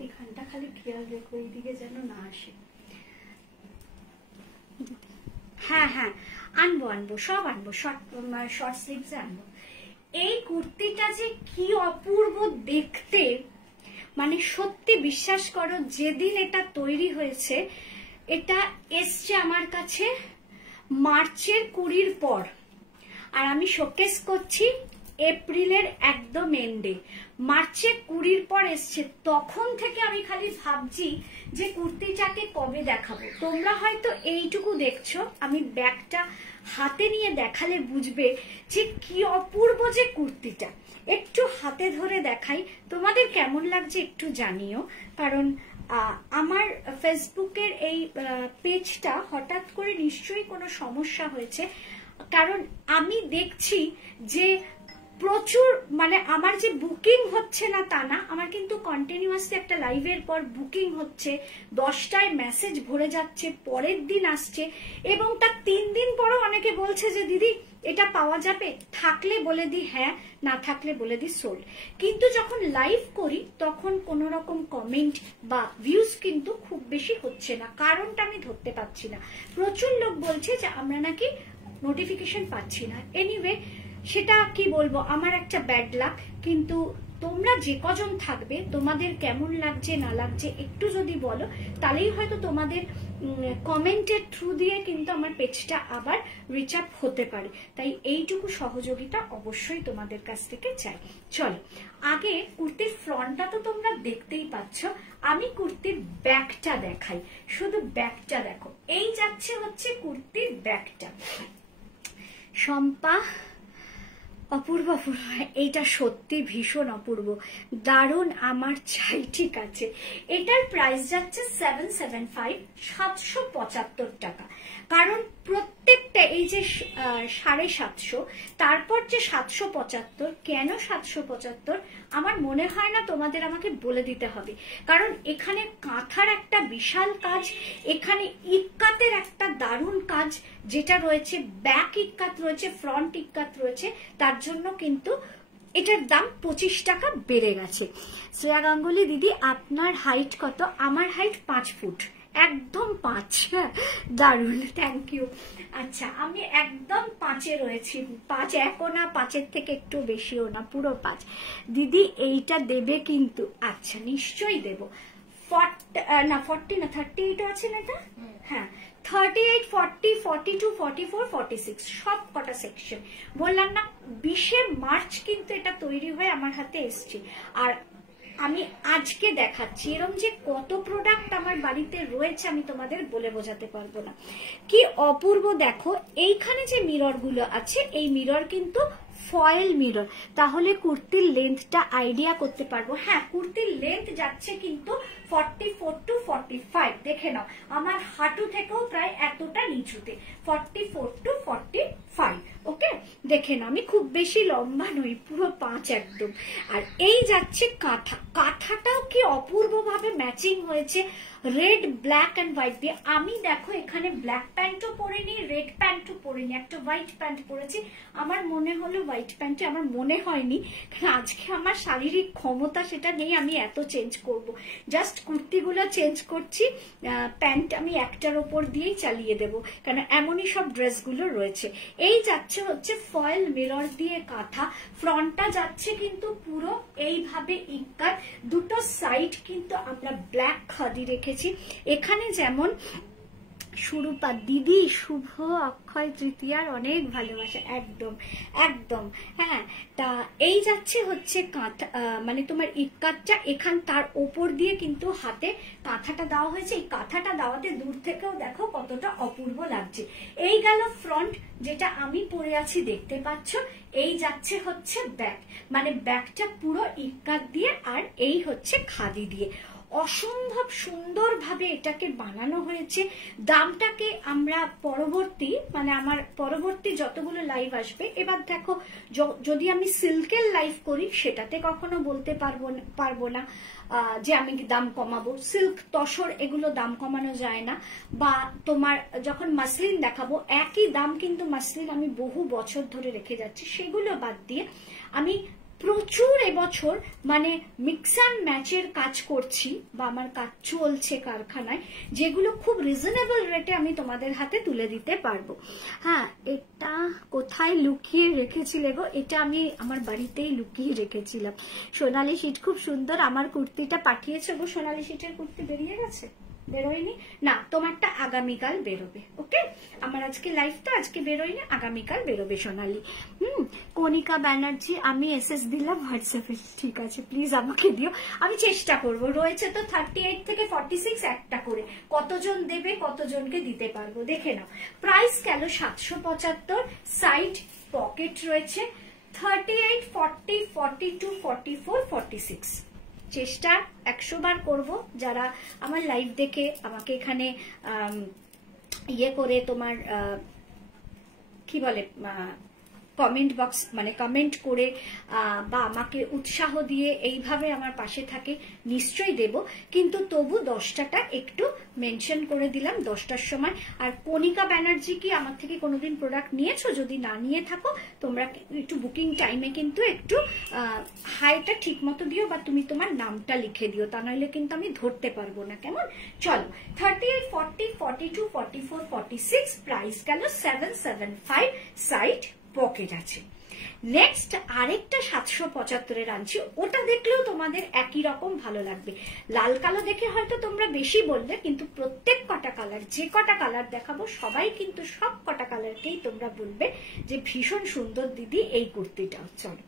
এখানটা খালি খেয়াল রেখো এইদিকে যেন না আসে। হ্যাঁ হ্যাঁ আনবো আনবো সব আনবো, শর্ট স্লিভস আনবো। এই কুর্তিটা যে কি অপূর্ব দেখতে, মানে সত্যি বিশ্বাস করো যেদিন এটা তৈরি হয়েছে, এটা এসছে আমার কাছে মার্চের 20 পর, আর আমি শোকেস করছি এপ্রিলের একদম এন্ডে। মার্চের 20 পর এসছে, তখন থেকে আমি খালি ভাবছি যে কুর্তিটাকে কবে দেখাবো। তোমরা হয়তো এইটুকু দেখছো, আমি ব্যাগটা হাতে নিয়ে দেখালে বুঝবে যে কি অপূর্ব যে কুর্তিটা। একটু হাতে ধরে দেখাই, তোমাদের কেমন লাগছে একটু জানিও। কারণ আমার ফেসবুকের এই পেজটা হঠাৎ করে নিশ্চয়ই কোনো সমস্যা হয়েছে, কারণ আমি দেখছি যে প্রচুর, মানে আমার যে বুকিং হচ্ছে না তা না, আমার কিন্তু কন্টিনিউয়াসলি একটা লাইভের পর বুকিং হচ্ছে, 10টায় মেসেজ ভরে যাচ্ছে, পরের দিন আসছে, এবং তার 3 দিন পরও অনেকে বলছে যে দিদি এটা পাওয়া যাবে, থাকলে বলে দি হ্যাঁ, না থাকলে বলে দি সোল্ড। কিন্তু যখন লাইভ করি তখন কোন রকম কমেন্ট বা ভিউজ কিন্তু খুব বেশি হচ্ছে না, কারণটা আমি ধরতে পারছি না। প্রচুর লোক বলছে যে আমরা নাকি নোটিফিকেশন পাচ্ছি না। এনিওয়ে সেটা কি বলবো, আমার একটা ব্যাড লাক। কিন্তু তোমরা যে কজন থাকবে, তোমাদের কেমন লাগছে না লাগছে একটু যদি বলো, তাহলেই হয়তো তোমাদের কমেন্টের থ্রু দিয়ে কিন্তু আমার পেজটা আবার রিচ আপ হতে পারে। তাই এইটুকু সহযোগিতা অবশ্যই তোমাদের কাছ থেকে চাই। চলো আগে কুর্তির ফ্রন্টটা তো তোমরা দেখতেই পাচ্ছ, আমি কুর্তির ব্যাকটা দেখাই। শুধু ব্যাকটা দেখো, এই যাচ্ছে হচ্ছে কুর্তির ব্যাকটা। শম্পা অপূর্ব অপূর্ব, এইটা সত্যি ভীষণ অপূর্ব, দারুণ, আমার চাই। ঠিক আছে, এটার প্রাইস যাচ্ছে 775, 775 টাকা। কারণ প্রত্যেকটা এই যে 750, তারপর যে 775, কেন 775 আমার মনে হয় না তোমাদের আমাকে বলে দিতে হবে। কারণ এখানে কাঁথার একটা বিশাল কাজ, এখানে ইক্কাতের একটা দারুণ কাজ যেটা রয়েছে, ব্যাক ইক্কাত রয়েছে, ফ্রন্ট ইক্কাত রয়েছে, তার জন্য কিন্তু এটার দাম 25 টাকা বেড়ে গেছে। শ্রেয়া গাঙ্গুলি দিদি আপনার হাইট কত? আমার হাইট 5 ফুট, একদম 5। দারুণ, থ্যাংক ইউ। আচ্ছা আমি একদম 5-এ রয়েছি, 5 একও না, 5-এর থেকে একটু বেশিও না, পুরো 5। দিদি এইটা দেবে কিন্তু? আচ্ছা নিশ্চয়ই দেব। 40 না 38 আছে না এটা? হ্যাঁ 38, 40, 42, 44, 46 সব কটা সেকশন। বললাম না 20 মার্চ কিন্তু এটা তৈরি হয়ে আমার হাতে এসছে, আর আমি আজকে দেখাচ্ছি। এরকম যে কত প্রোডাক্ট আমার বাড়িতে রয়েছে আমি তোমাদের বলে বোঝাতে পারবো না। কি অপূর্ব দেখো, এইখানে যে মিরর গুলো আছে, এই মিরর কিন্তু ফয়েল মিরর, তাহলে কুর্তির লেন্থটা আইডিয়া করতে পারবো। হ্যাঁ কুর্তির লেন্থ যাচ্ছে কিন্তু 44 to 45, দেখে নাও আমার হাঁটু থেকেও প্রায় এতটা নিচুতে, 44 to 45। ওকে দেখে নাও, আমি খুব বেশি লম্বা নই, পুরো 5 একদম। আর এই যাচ্ছে কাঁথা, কাঁথাটাও কি অপূর্ব ভাবে ম্যাচিং হয়েছে। রেড ব্ল্যাক অ্যান্ড হোয়াইট দিয়ে। আমি দেখো এখানে ব্ল্যাক প্যান্টও পরিনি, রেড প্যান্টও পরিনি, একটা হোয়াইট প্যান্ট পরেছি। আমার মনে হলো হোয়াইট প্যান্টে, আমার মনে হয়নি, কারণ আজকে আমার শারীরিক ক্ষমতা সেটা নেই আমি এত চেঞ্জ করব। জাস্ট কুর্তিগুলো চেঞ্জ করছি, প্যান্ট আমি একটার ওপর দিয়েই চালিয়ে দেব, কারণ এমনই সব ড্রেসগুলো রয়েছে। এই যাচ্ছে হচ্ছে ফয়েল মিরর দিয়ে কাঁথা, ফ্রন্টটা যাচ্ছে কিন্তু পুরো এইভাবে ইক্কাত, দুটো সাইড কিন্তু আমরা ব্ল্যাক খাদি রেখেছি। এখানে যেমন সুরূপা দিদি শুভ অক্ষয় তৃতীয়ার অনেক ভালোবাসা, একদম একদম। হ্যাঁ, তা এই যাচ্ছে হচ্ছে কাঁথা, মানে তোমার ইক্কাতটা এখান, তার ওপর দিয়ে কিন্তু হাতে কাঁথাটা দেওয়া হয়েছে। এই কাঁথাটা দেওয়াতে দূর থেকেও দেখো কতটা অপূর্ব লাগছে। এই গেল ফ্রন্ট, যেটা আমি পরে আছি দেখতে পাচ্ছ। এই যাচ্ছে হচ্ছে ব্যাক, মানে ব্যাকটা পুরো ইক্কাত দিয়ে, আর এই হচ্ছে খাদি দিয়ে। অসম্ভব সুন্দরভাবে এটাকে বানানো হয়েছে। দামটাকে আমরা পরবর্তী, মানে আমার পরবর্তী যতগুলো লাইভ আসবে, এবার দেখো যদি আমি সিল্কের লাইভ করি সেটাতে কখনো বলতে পারবো না যে আমি দাম কমাবো। সিল্ক, তসর এগুলো দাম কমানো যায় না। বা তোমার যখন মাসলিন দেখাবো, একই দাম কিন্তু মাসলিন আমি বহু বছর ধরে রেখে যাচ্ছি, সেগুলো বাদ দিয়ে আমি প্রচুর এবছর মানে মিক্স অ্যান্ড ম্যাচের কাজ করছি, বা আমার কাজ চলছে কারখানায়, যেগুলো খুব রিজনেবল রেটে আমি তোমাদের হাতে তুলে দিতে পারবো। হ্যাঁ, এটা কোথায় লুকিয়ে রেখেছিলে গো? এটা আমি আমার বাড়িতেই লুকিয়ে রেখেছিলাম। সোনালি শীট খুব সুন্দর। আমার কুর্তিটা পাঠিয়েছো গো? সোনালি শীটের কুর্তি বেরিয়ে গেছে? বেরোয়নি না, তোমারটা আগামীকাল বেরোবে। ওকে, আমার আজকে লাইভ তো আজকে বেরোয়নি, আগামীকাল বেরোবে সোনালি। কণিকা ব্যানার্জি, আমি এসএস দিলাম হোয়াটসঅ্যাপে। ঠিক আছে, প্লিজ আমাকে দিও, আমি চেষ্টা করব। রয়েছে তো 38 থেকে 46 একটা করে, কতজন দেবে, কতজনকে দিতে পারবো দেখে নাও। প্রাইস গেল 775, সাইড পকেট রয়েছে 38, 40, 42, 44, 46। চেষ্টা 100 বার করব। যারা আমার লাইভ দেখে আমাকে এখানে ইয়ে করে তোমার কি বলে কমেন্ট বক্স, মানে কমেন্ট করে বা আমাকে উৎসাহ দিয়ে এইভাবে আমার পাশে থাকে, নিশ্চয়ই দেব। কিন্তু তবু 10টাটা একটু মেনশন করে দিলাম 10টার সময়। আর কণিকা ব্যানার্জি কি আমার থেকে কোনোদিন প্রোডাক্ট নিয়েছো? যদি না নিয়ে থাকো তোমরা একটু বুকিং টাইমে কিন্তু একটু হাইটা ঠিক মতো দিও, বা তুমি তোমার নামটা লিখে দিও, তা নইলে কিন্তু আমি ধরতে পারবো না, কেমন? চলো, 38, 40, 42, 44, 46, প্রাইস গেল 775, সাইড পকেট আছে। নেক্সট আরেকটা 775 আনছি, ওটা দেখলেও তোমাদের একই রকম ভালো লাগবে। লাল কালো দেখে হয়তো তোমরা বেশি বলবে, কিন্তু প্রত্যেক কটা কালার, যে কটা কালার দেখাবো সবাই কিন্তু সব কটা কালারকেই তোমরা বলবে যে ভীষণ সুন্দর দিদি এই কুর্তিটা। চলো,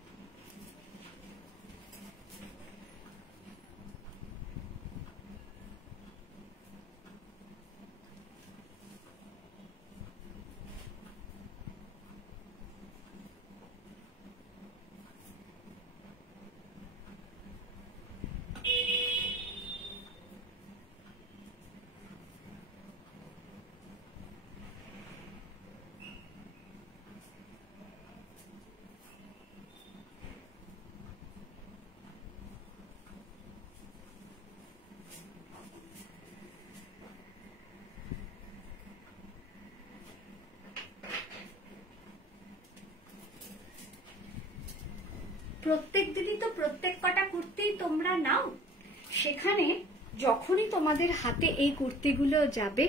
প্রত্যেক দিনই তো প্রত্যেক কটা কুর্তি তোমরা নাও, সেখানে যখনই তোমাদের হাতে এই কুর্তিগুলো যাবে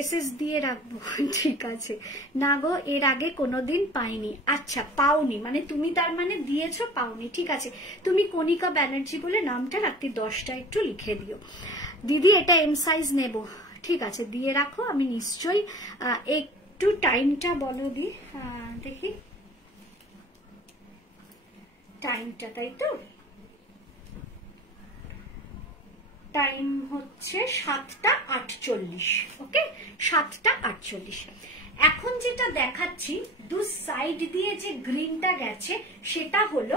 এসএস দিয়ে রাখবো। ঠিক আছে না গো, এর আগে কোনোদিন পাইনি। আচ্ছা, পাওনি মানে তুমি তার মানে দিয়েছো, পাওনি। ঠিক আছে, তুমি কণিকা ব্যানার্জি বলে নামটা রাত্রি 10টা একটু লিখে দিও। দিদি এটা এম সাইজ নেব, ঠিক আছে দিয়ে রাখো, আমি নিশ্চয়ই। একটু টাইমটা বলো দি, দেখি টাইমটা, তাই তো টাইম হচ্ছে 7টা 48। ওকে, 7টা 48। এখন যেটা দেখাচ্ছি দু সাইড দিয়ে যে গ্রিনটা গেছে সেটা হলো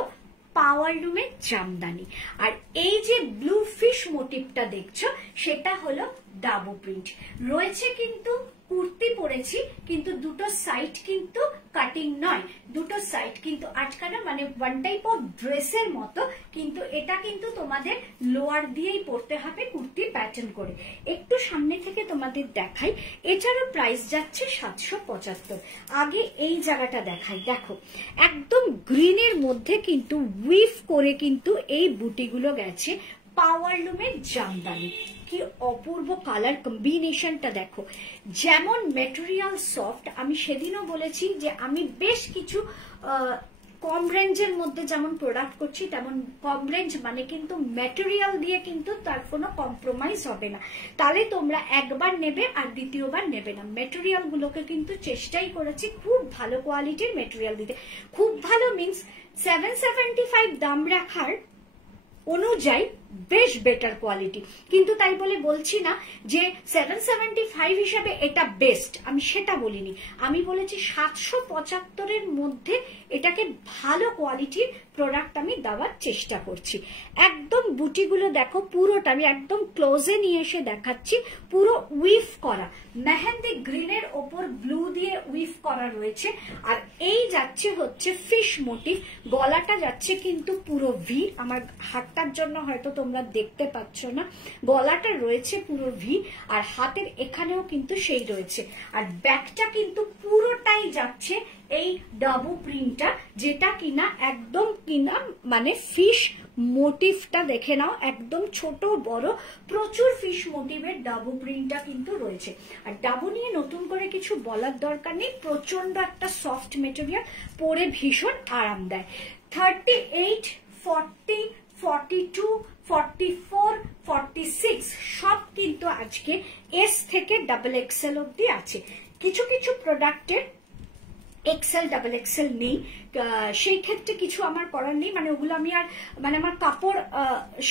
পাওয়ার লুমের জামদানি। আর এই যে ব্লু ফিশ মোটিভটা দেখছো সেটা হলো ডাবু প্রিন্ট রয়েছে। কিন্তু কুর্তি পরেছি, কিন্তু দুটো সাইড কিন্তু কাটিং নয়, দুটো সাইড কিন্তু আটকানো, মানে ওয়ান টাইপ অফ ড্রেসের মতো, কিন্তু এটা কিন্তু তোমাদের লোয়ার দিয়েই পরতে হবে কুর্তি প্যাটার্ন করে। একটু সামনে থেকে তোমাদের দেখাই, এটারও প্রাইস যাচ্ছে 775। আগে এই জায়গাটা দেখাই, দেখো একদম গ্রিনের মধ্যে কিন্তু উইভ করে কিন্তু এই বুটিগুলো গেছে পাওয়ার লুমের জামদানি। কি অপূর্ব কালার কম্বিনেশনটা দেখো, যেমন মেটেরিয়াল সফট। আমি সেদিনও বলেছি যে আমি বেশ কিছু কম রেঞ্জের মধ্যে যেমন প্রোডাক্ট করছি, তেমন কম রেঞ্জ মানে কিন্তু মেটেরিয়াল দিয়ে কিন্তু তার কোনো কম্প্রোমাইজ হবে না, তাহলে তোমরা একবার নেবে আর দ্বিতীয়বার নেবে না। মেটেরিয়াল গুলোকে কিন্তু চেষ্টাই করেছি খুব ভালো কোয়ালিটির মেটেরিয়াল দিতে। খুব ভালো মিন্স 775 দাম রাখার অনুযায়ী বেশ বেটার কোয়ালিটি, কিন্তু তাই বলে বলছি না যে 775 হিসাবে এটা বেস্ট, আমি সেটা বলিনি। আমি বলেছি 775 এর মধ্যে এটাকে ভালো কোয়ালিটির প্রোডাক্ট আমি দেওয়ার চেষ্টা করছি। একদম বুটিগুলো দেখো পুরোটা, আমি একদম ক্লোজে নিয়ে এসে দেখাচ্ছি, পুরো উইভ করা মেহেন্দি গ্রিনের ওপর ব্লু দিয়ে উইভ করা রয়েছে। আর এই যাচ্ছে হচ্ছে ফিশ মোটিভ, গলাটা যাচ্ছে কিন্তু পুরো ভি। আমার হাতটার জন্য হয়তো তোমরা দেখতে পাচ্ছ না, গলাটা রয়েছে পুরো ভি, আর হাতের এখানেও কিন্তু সেই রয়েছে। আর ব্যাকটা কিন্তু পুরোটাই যাচ্ছে এই ডাবু প্রিন্টটা, যেটা কিনা একদম কিনা মানে ফিশ মোটিভটা দেখে নাও, একদম ছোট বড় প্রচুর ফিশ মোটিভের ডাবু প্রিন্টটা কিন্তু রয়েছে। আর ডাবু নিয়ে নতুন করে কিছু বলার দরকার নেই, প্রচন্ড একটা সফট মেটেরিয়াল, পরে ভীষণ আরাম দেয়। 38, 40, 42, 44, 46 সব কিন্তু আজকে এস থেকে ডাবল এক্সেল অব্দি আছে। কিছু কিছু প্রোডাক্টের এক্সেল ডাবল এক্সেল নেই, সেই ক্ষেত্রে কিছু আমার করার নেই, মানে ওগুলো আমি আর মানে আমার কাপড়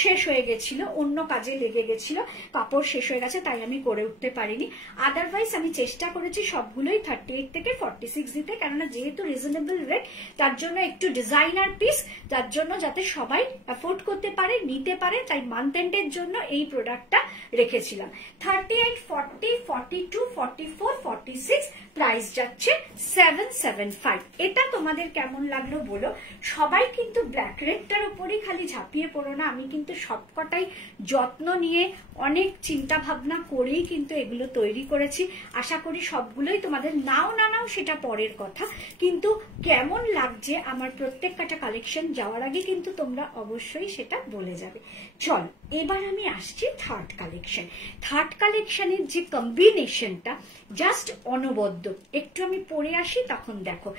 শেষ হয়ে গেছিল, অন্য কাজে লেগে গেছিল, কাপড় শেষ হয়ে গেছে, তাই আমি করে উঠতে পারিনি। আদারওয়াইজ আমি চেষ্টা করেছি সবগুলোই 38 থেকে 46 দিতে, কেননা যেহেতু রিজনেবল রেট, তার জন্য একটু ডিজাইনার পিস, তার জন্য যাতে সবাই অ্যাফোর্ড করতে পারে, নিতে পারে, তাই মান্থ এন্ডের জন্য এই প্রোডাক্টটা রেখেছিলাম। 38, 40, 42, 44, 46 প্রাইস যাচ্ছে 775। এটা তোমাদের কেমন লাগলো বলো। সবাই কিন্তু ব্ল্যাক রেডটার উপরই খালি ঝাঁপিয়ে পড়ো না, আমি কিন্তু সবকটাই যত্ন নিয়ে অনেক চিন্তা ভাবনা করেই কিন্তু এগুলো তৈরি করেছি। আশা করি সবগুলোই তোমাদের নাও না নাও সেটা পরের কথা, কিন্তু কেমন লাগছে আমার প্রত্যেকটা কালেকশন যাওয়ার আগে কিন্তু তোমরা অবশ্যই সেটা বলে যাবে। চল এবার আমি আসছি থার্ড কালেকশন। থার্ড কালেকশনের যে কম্বিনেশনটা জাস্ট অনবদ্য, একটু আমি পরে আসি তখন দেখো।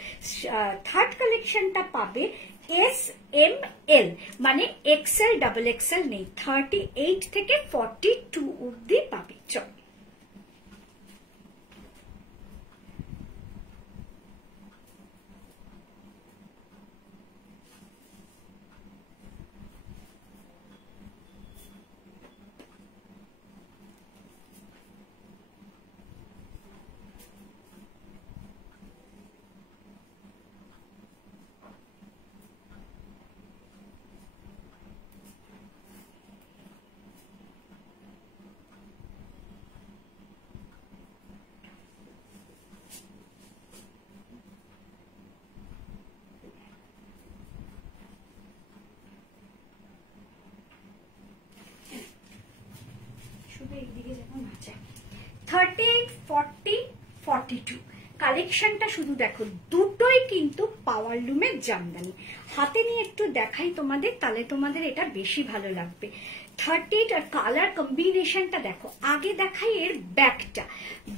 থার্ড কালেকশনটা পাবে SML, মানে এক্সেল ডাবল এক্সেল নেই, 38 থেকে 42 অব্দি পাবে। চল এইদিকে যেমন আছে 38, 40, 42 কালেকশনটা শুধু দেখো, দুটোই কিন্তু পাওয়ার লুমের জামদানি। হাতে নিয়ে একটু দেখাই তোমাদের, তাহলে তোমাদের এটা বেশি ভালো লাগবে। 38 আর কালার কম্বিনেশনটা দেখো। আগে দেখাই এর ব্যাকটা,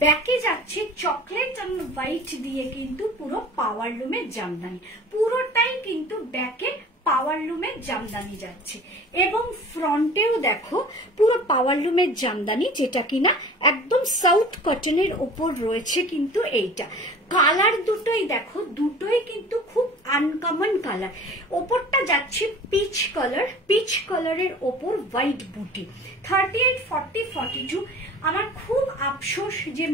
ব্যাকে যাচ্ছে চকলেট আর হোয়াইট দিয়ে কিন্তু পুরো পাওয়ার লুমের জামদানি, পুরোটাই কিন্তু ব্যাকে পাওয়ার লুমের জামদানি যাচ্ছে। এবং ফ্রন্টেও দেখো পুরো পাওয়ার লুমের জামদানি, যেটা কিনা একদম সাউথ কটনের উপর রয়েছে কিন্তু এইটা। কালার দুটোই দেখো, দুটোই কিন্তু খুব আনকমন কালার। ওপরটা যাচ্ছে পিচ কালার, পিচ কালারের ওপর হোয়াইট বুটি। 38, 40, 42 আমার খুব আফসোস যে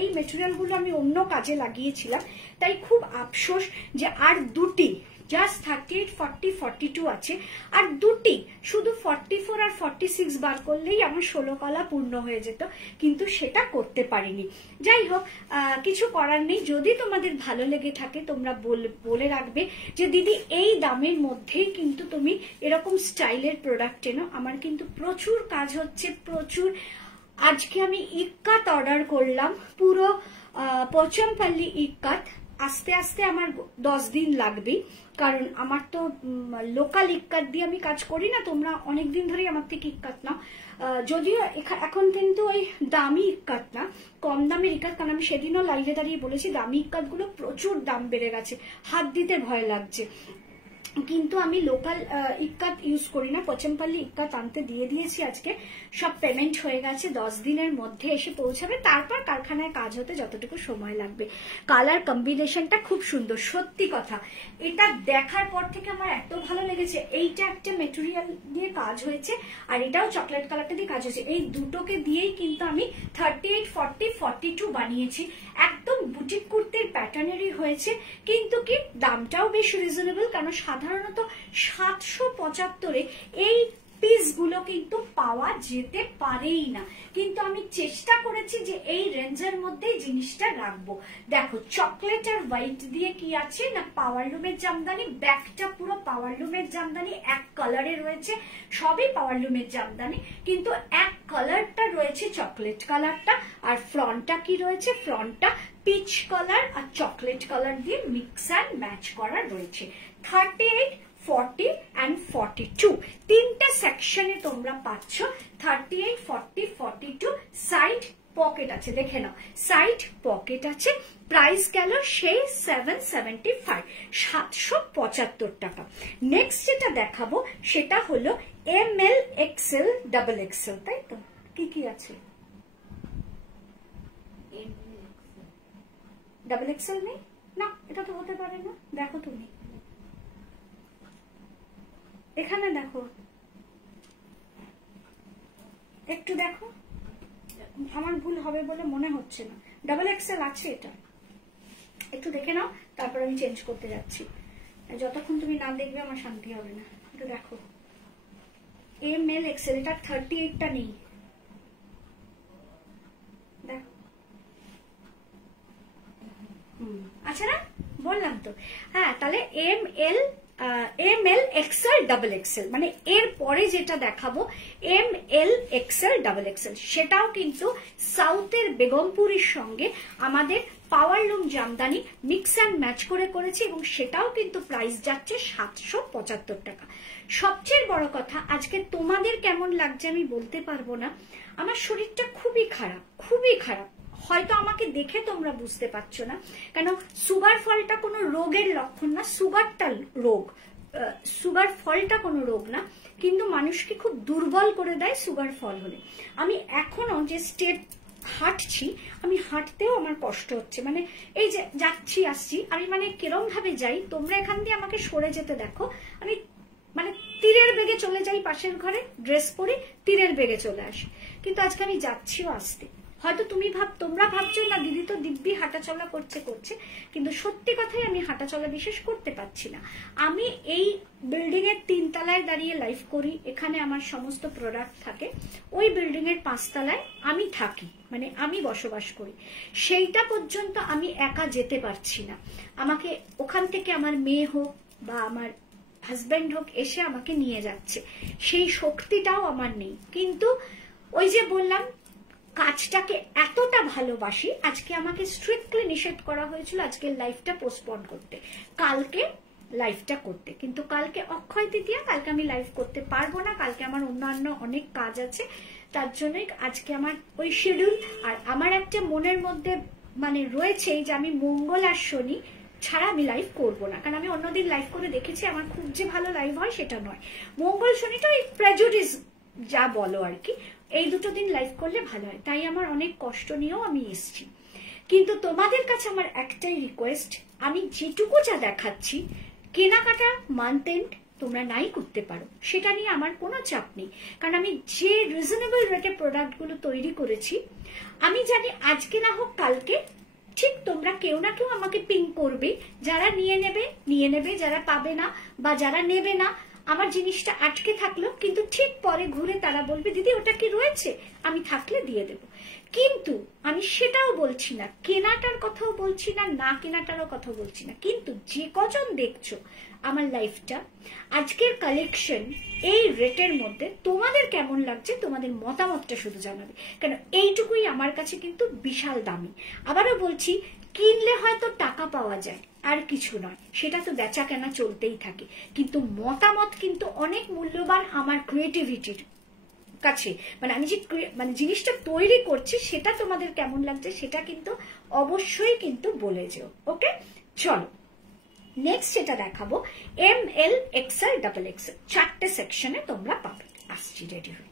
এই মেটেরিয়ালগুলো আমি অন্য কাজে লাগিয়েছিলাম, তাই খুব আফসোস যে আর দুটি জাস্ট 38, 40, 42 আছে। আর দুটি শুধু 44 আর 46 বার করলেই আমার 16 কলা পূর্ণ হয়ে যেত, কিন্তু সেটা করতে পারিনি। যাই হোক, কিছু করার নেই। যদি তোমাদের ভালো লেগে থাকে তোমরা বলে রাখবে যে দিদি এই দামের মধ্যেই কিন্তু তুমি এরকম স্টাইলের প্রোডাক্ট এনো। আমার কিন্তু প্রচুর কাজ হচ্ছে, প্রচুর। আজকে আমি ইক্কাত অর্ডার করলাম, পুরো পোচমপল্লী ইক্কাত। আস্তে আস্তে আমার 10 দিন লাগবে, কারণ আমার তো লোকাল ইক্কাত দিয়ে আমি কাজ করি না। তোমরা অনেকদিন ধরেই আমার থেকে ইক্কাত নাও, যদিও এখন কিন্তু ওই দামি ইক্কাত না, কম দামের ইক্কাত। কারণ আমি সেদিনও লাইভে দাঁড়িয়ে বলেছি দামি ইক্কাত গুলো প্রচুর দাম বেড়ে গেছে, হাত দিতে ভয় লাগছে। কিন্তু আমি লোকাল ইক্কাত ইউজ করি না, পোচমপল্লী ইক্কাত আনতে দিয়ে দিয়েছি। আজকে সব পেমেন্ট হয়ে গেছে, 10 দিনের মধ্যে এসে পৌঁছাবে। তারপর কারখানায় কাজ হতে যতটুকু সময় লাগবে। কালার কম্বিনেশনটা খুব সুন্দর, সত্যি কথা। এটা দেখার পর থেকে আমার এত ভালো লেগেছে। এইটা একটা মেটেরিয়াল দিয়ে কাজ হয়েছে, আর এটাও চকলেট কালারটা দিয়ে কাজ হয়েছে। এই দুটোকে দিয়েই কিন্তু আমি 38, 40, 42 বানিয়েছি। একদম বুটিক কুর্তির প্যাটার্নেরই হয়েছে, কিন্তু কি দামটাও বেশ রিজনেবল। কারণ সাধারণত 775 এই পিসগুলো কিন্তু পাওয়া যেতে পারেই না, কিন্তু আমি চেষ্টা করেছি যে এই রেঞ্জের মধ্যেই জিনিসটা রাখবো। দেখো চকলেট আর হোয়াইট দিয়ে কি আছে না, পাওয়ারলুমের জামদানি। ব্যাকটা পুরো পাওয়ারলুমের জামদানি, এক কালারে রয়েছে, সবই পাওয়ারলুমের জামদানি, কিন্তু এক কালারটা রয়েছে চকলেট কালারটা। আর ফ্রন্টটা কি রয়েছে, ফ্রন্টটা পিচ কালার আর চকলেট কালার দিয়ে মিক্স অ্যান্ড ম্যাচ করা রয়েছে। 38, 40 and 42 তিনটা সেকশনে তোমরা পাচ্ছ। 38, 40, 42 সাইড পকেট আছে, দেখে নাও সাইড পকেট আছে। প্রাইস গেল সেই 775, 775 টাকা। নেক্সট যেটা দেখাবো সেটা হলো ML, XL, XXL, তাই তো? কি কি আছে? XXL নেই না, এটা তো হতে পারে না। দেখো তুমি এখানে দেখো, একটু দেখো, আমার ভুল হবে বলে মনে হচ্ছে না। XXL আছে এটা, একটু দেখে নাও, তারপর আমি চেঞ্জ করতে যাচ্ছি। যতক্ষণ তুমি না দেখবে আমার শান্তি হবে না। একটু দেখো ML, XL, এটা 38টা নেই, দেখো। আচ্ছা না, বললাম তো। হ্যাঁ, তাহলে ML, XL, XXL, মানে এর পরে যেটা দেখাবো ML, XL, XXL, সেটাও কিন্তু সাউথের বেগমপুরীর সঙ্গে আমাদের powerloom Jamdani mix and match করে করেছি, এবং সেটাও কিন্তু প্রাইস যাচ্ছে 775 টাকা। সবচেয়ে বড় কথা, আজকে তোমাদের কেমন লাগছে আমি বলতে পারবো না। আমার শরীরটা খুবই খারাপ, খুবই খারাপ। হয়তো আমাকে দেখে তোমরা বুঝতে পারছো না, কেন সুগার ফলটা কোনো রোগের লক্ষণ না। সুগারটা রোগ, সুগার ফলটা কোনো রোগ না, কিন্তু মানুষকে খুব দুর্বল করে দেয় সুগার ফল হলে। আমি এখনো যে স্টেপ হাঁটছি, আমি হাঁটতেও আমার কষ্ট হচ্ছে। মানে এই যে যাচ্ছি আসছি, আমি মানে কিরম ভাবে যাই, তোমরা এখান দিয়ে আমাকে সরে যেতে দেখো, আমি মানে তীরের বেগে চলে যাই পাশের ঘরে, ড্রেস পরে তীরের বেগে চলে আসি। কিন্তু আজকে আমি যাচ্ছিও আসতে। হয়তো তোমরা ভাবছো না দিদি তো দিব্যি হাঁটাচলা করছে, কিন্তু সত্যি কথাই আমি হাঁটাচলা বিশেষ করতে পারছি না। আমি এই বিল্ডিং এর 3 তলায় দাঁড়িয়ে লাইভ করি, এখানে আমার সমস্ত প্রোডাক্ট থাকে। ওই বিল্ডিং এর 5 তলায় আমি থাকি, মানে আমি বসবাস করি। সেইটা পর্যন্ত আমি একা যেতে পারছি না। আমাকে ওখান থেকে আমার মেয়ে হোক বা আমার হাজবেন্ড হোক এসে আমাকে নিয়ে যাচ্ছে, সেই শক্তিটাও আমার নেই। কিন্তু ওই যে বললাম, কাজটাকে এতটা ভালোবাসি, আজকে আমাকে স্ট্রিক্টলি নিষেধ করা হয়েছিল আজকের লাইভটা পোস্টপোন করতে, কালকে লাইভটা করতে। কিন্তু কালকে অক্ষয় তৃতীয়া, কালকে আমি লাইভ করতে পারবো না, কালকে আমার অন্যান্য অনেক কাজ আছে। তার জন্যই আজকে আমার ওই শিডিউল। আর আমার একটা মনের মধ্যে মানে রয়েছে যে আমি মঙ্গল আর শনি ছাড়া আমি লাইভ করবো না, কারণ আমি অন্যদিন লাইভ করে দেখেছি আমার খুব যে ভালো লাইভ হয় সেটা নয়। মঙ্গল শনিটা ওই প্রেজুডিস যা বলো আর কি, এই দুটো দিন লাইভ করলে ভালো হয়। তাই আমার অনেক কষ্ট নিয়েও আমি এসছি। কিন্তু তোমাদের কাছে আমার একটাই রিকোয়েস্ট, আমি যেটুকু যা দেখাচ্ছি, কেনাকাটা মান্থ এন্ড তোমরা নাই করতে পারো, সেটা নিয়ে আমার কোনো চাপ নেই। কারণ আমি যে রিজনেবল রেটে প্রোডাক্টগুলো তৈরি করেছি, আমি জানি আজকে না হোক কালকে ঠিক তোমরা কেউ না কেউ আমাকে পিং করবে, যারা নিয়ে নেবে, যারা পাবে না বা যারা নেবে না, আমার জিনিসটা আটকে থাকলো, কিন্তু ঠিক পরে ঘুরে তারা বলবে দিদি ওটা কি রয়েছে, আমি থাকলে দিয়ে দেব। কিন্তু আমি সেটাও বলছি না, কেনাটার কথাও বলছি না, না কেনাটারও কথা বলছি না, কিন্তু যে কজন দেখছো আমার লাইফটা, আজকের কালেকশন এই রেটের মধ্যে তোমাদের কেমন লাগছে, তোমাদের মতামতটা শুধু জানাবে, কারণ এইটুকুই আমার কাছে কিন্তু বিশাল দামি। আবারও বলছি, কিনলে হয়তো টাকা পাওয়া যায়, আর কিছু নয়, সেটা তো বেচা কেনা চলতেই থাকে, কিন্তু মতামত কিন্তু অনেক মূল্যবান আমার ক্রিয়েটিভিটির কাছে। মানে আমি যে জিনিসটা তৈরি করছি সেটা তোমাদের কেমন লাগছে সেটা কিন্তু অবশ্যই কিন্তু বলে যেও। ওকে, চলো নেক্সট যেটা দেখাবো, ML XL XXL 4টে সেকশনে তোমরা পাবে। আসছি রেডি হয়ে।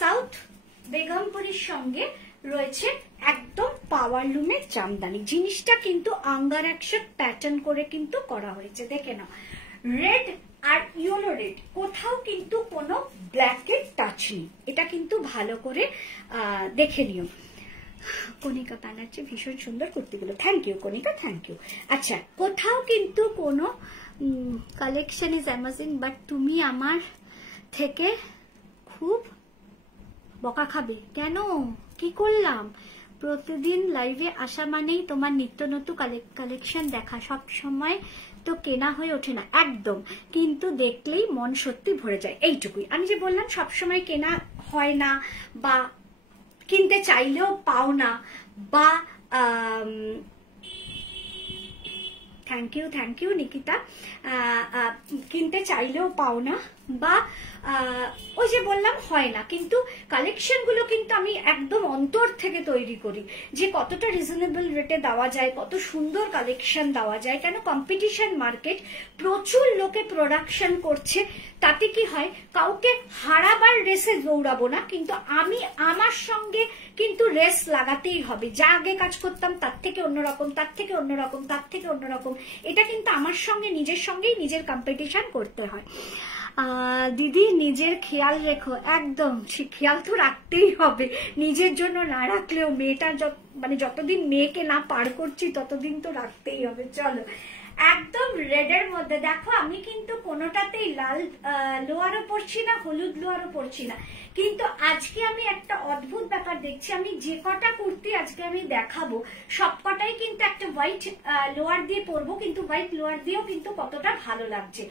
সাউথ বেগমপুরীর সঙ্গে রয়েছে একদম পাওয়ারলুমের জামদানি। জিনিসটা কিন্তু আঙ্গারাক্সের প্যাটার্ন করে কিন্তু করা হয়েছে, দেখে নাও। রেড আর ইয়েলো রেড, কোথাও কিন্তু কোনো ব্ল্যাকের টাচ নেই, এটা কিন্তু ভালো করে দেখে নিও। কণিকা বানাচ্ছে ভীষণ সুন্দর কুর্তিগুলো, thank you Kanika, thank you. আচ্ছা, কোথাও কিন্তু কোনো কালেকশন ইজ অ্যামেজিং, বাট তুমি আমার থেকে খুব বকা খাবে। কেন, কি করলাম? প্রতিদিন লাইভে আসা মানেই তোমার নিত্য নতুন কালেকশন দেখা, সব সময় তো কেনা হয়ে ওঠে না একদম, কিন্তু দেখলেই মন সত্যি ভরে যায়, এইটুকুই। আমি যে বললাম সবসময় কেনা হয় না, বা কিনতে চাইলেও পাও না, বা থ্যাংক ইউ নিকিতা, কিনতে চাইলেও পাও না, বা ওই যে বললাম হয় না, কিন্তু কালেকশন গুলো কিন্তু আমি একদম অন্তর থেকে তৈরি করি, যে কতটা রিজনেবল রেটে দেওয়া যায়, কত সুন্দর কালেকশন দেওয়া যায়। কেন, কম্পিটিশন মার্কেট, প্রচুর লোকে প্রোডাকশন করছে, তাতে কি হয়, কাউকে হারাবার রেসে দৌড়াবো না, কিন্তু আমি আমার সঙ্গে কিন্তু রেস লাগাতেই হবে। যা আগে কাজ করতাম তার থেকে অন্যরকম, তার থেকে অন্যরকম, তার থেকে অন্যরকম, এটা কিন্তু আমার সঙ্গে নিজের সঙ্গেই নিজের কম্পিটিশন করতে হয়। দিদি নিজের খেয়াল রেখো, একদম খেয়াল তো রাখতেই হবে, নিজের জন্য না রাখলেও মেয়েটা যতদিন মেয়েকে না পার করছি ততদিন তো রাখতেই হবে। চলো, একদম রেডের মধ্যে দেখো, আমি কিন্তু কোনোটাতেই লাল লোয়ারও পরছি না, হলুদ লোয়ারও পরছি না, কিন্তু আজকে আমি একটা অদ্ভুত ব্যাপার দেখছি। আমি যে কটা কুর্তি আজকে আমি দেখাবো সবকটাই কিন্তু একটা হোয়াইট লোয়ার দিয়ে পরবো, কিন্তু হোয়াইট লোয়ার দিয়েও কিন্তু কতটা ভালো লাগছে।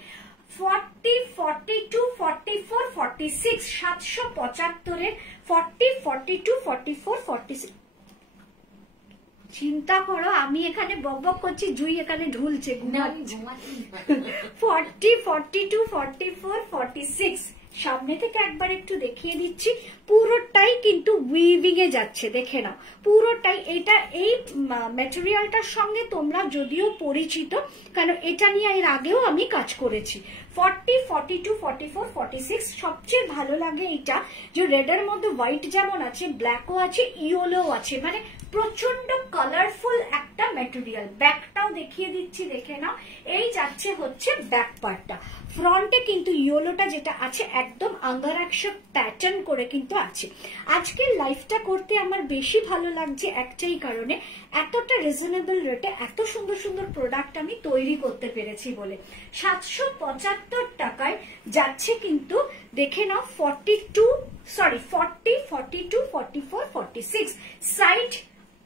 40, 42, 44, 46, 775-এর 40, 42, 44, 46। চিন্তা করো, আমি এখানে বকবক করছি, জুই এখানে ঢুলছে, 40, 42, 44, 46। সামনে থেকে একবার একটু দেখিয়ে দিচ্ছি, পুরোটাই কিন্তু উইভিং এ যাচ্ছে, দেখে নাও পুরোটাই। এটা এই ম্যাটেরিয়ালটার সঙ্গে তোমরা যদিও পরিচিত, কারণ এটা নিয়ে এর আগেও আমি কাজ করেছি। 40, 42, 44, 46 সবচেয়ে ভালো লাগে এইটা, যে রেডের মধ্যে হোয়াইট যেমন আছে, ব্ল্যাকও আছে, ইয়েলো আছে, মানে প্রচন্ড কালারফুল একটা ম্যাটেরিয়াল। ব্যাকটাও দেখিয়ে দিচ্ছি, দেখে নাও। এই যাচ্ছে হচ্ছে ব্যাক পার্টটা, ফ্রন্টে কিন্তু ইয়েলোটা যেটা আছে একদম আঙ্গারাক্স প্যাটার্ন করে কিন্তু আছে। আজকের লাইফটা করতে আমার বেশি ভালো লাগছে একটাই কারণে, এতটা রিজনেবল রেটে এত সুন্দর সুন্দর প্রোডাক্ট আমি তৈরি করতে পেরেছি বলে। 775 টাকায় যাচ্ছে কিন্তু, দেখে নাও। 40, 42, 44, 46 সাইড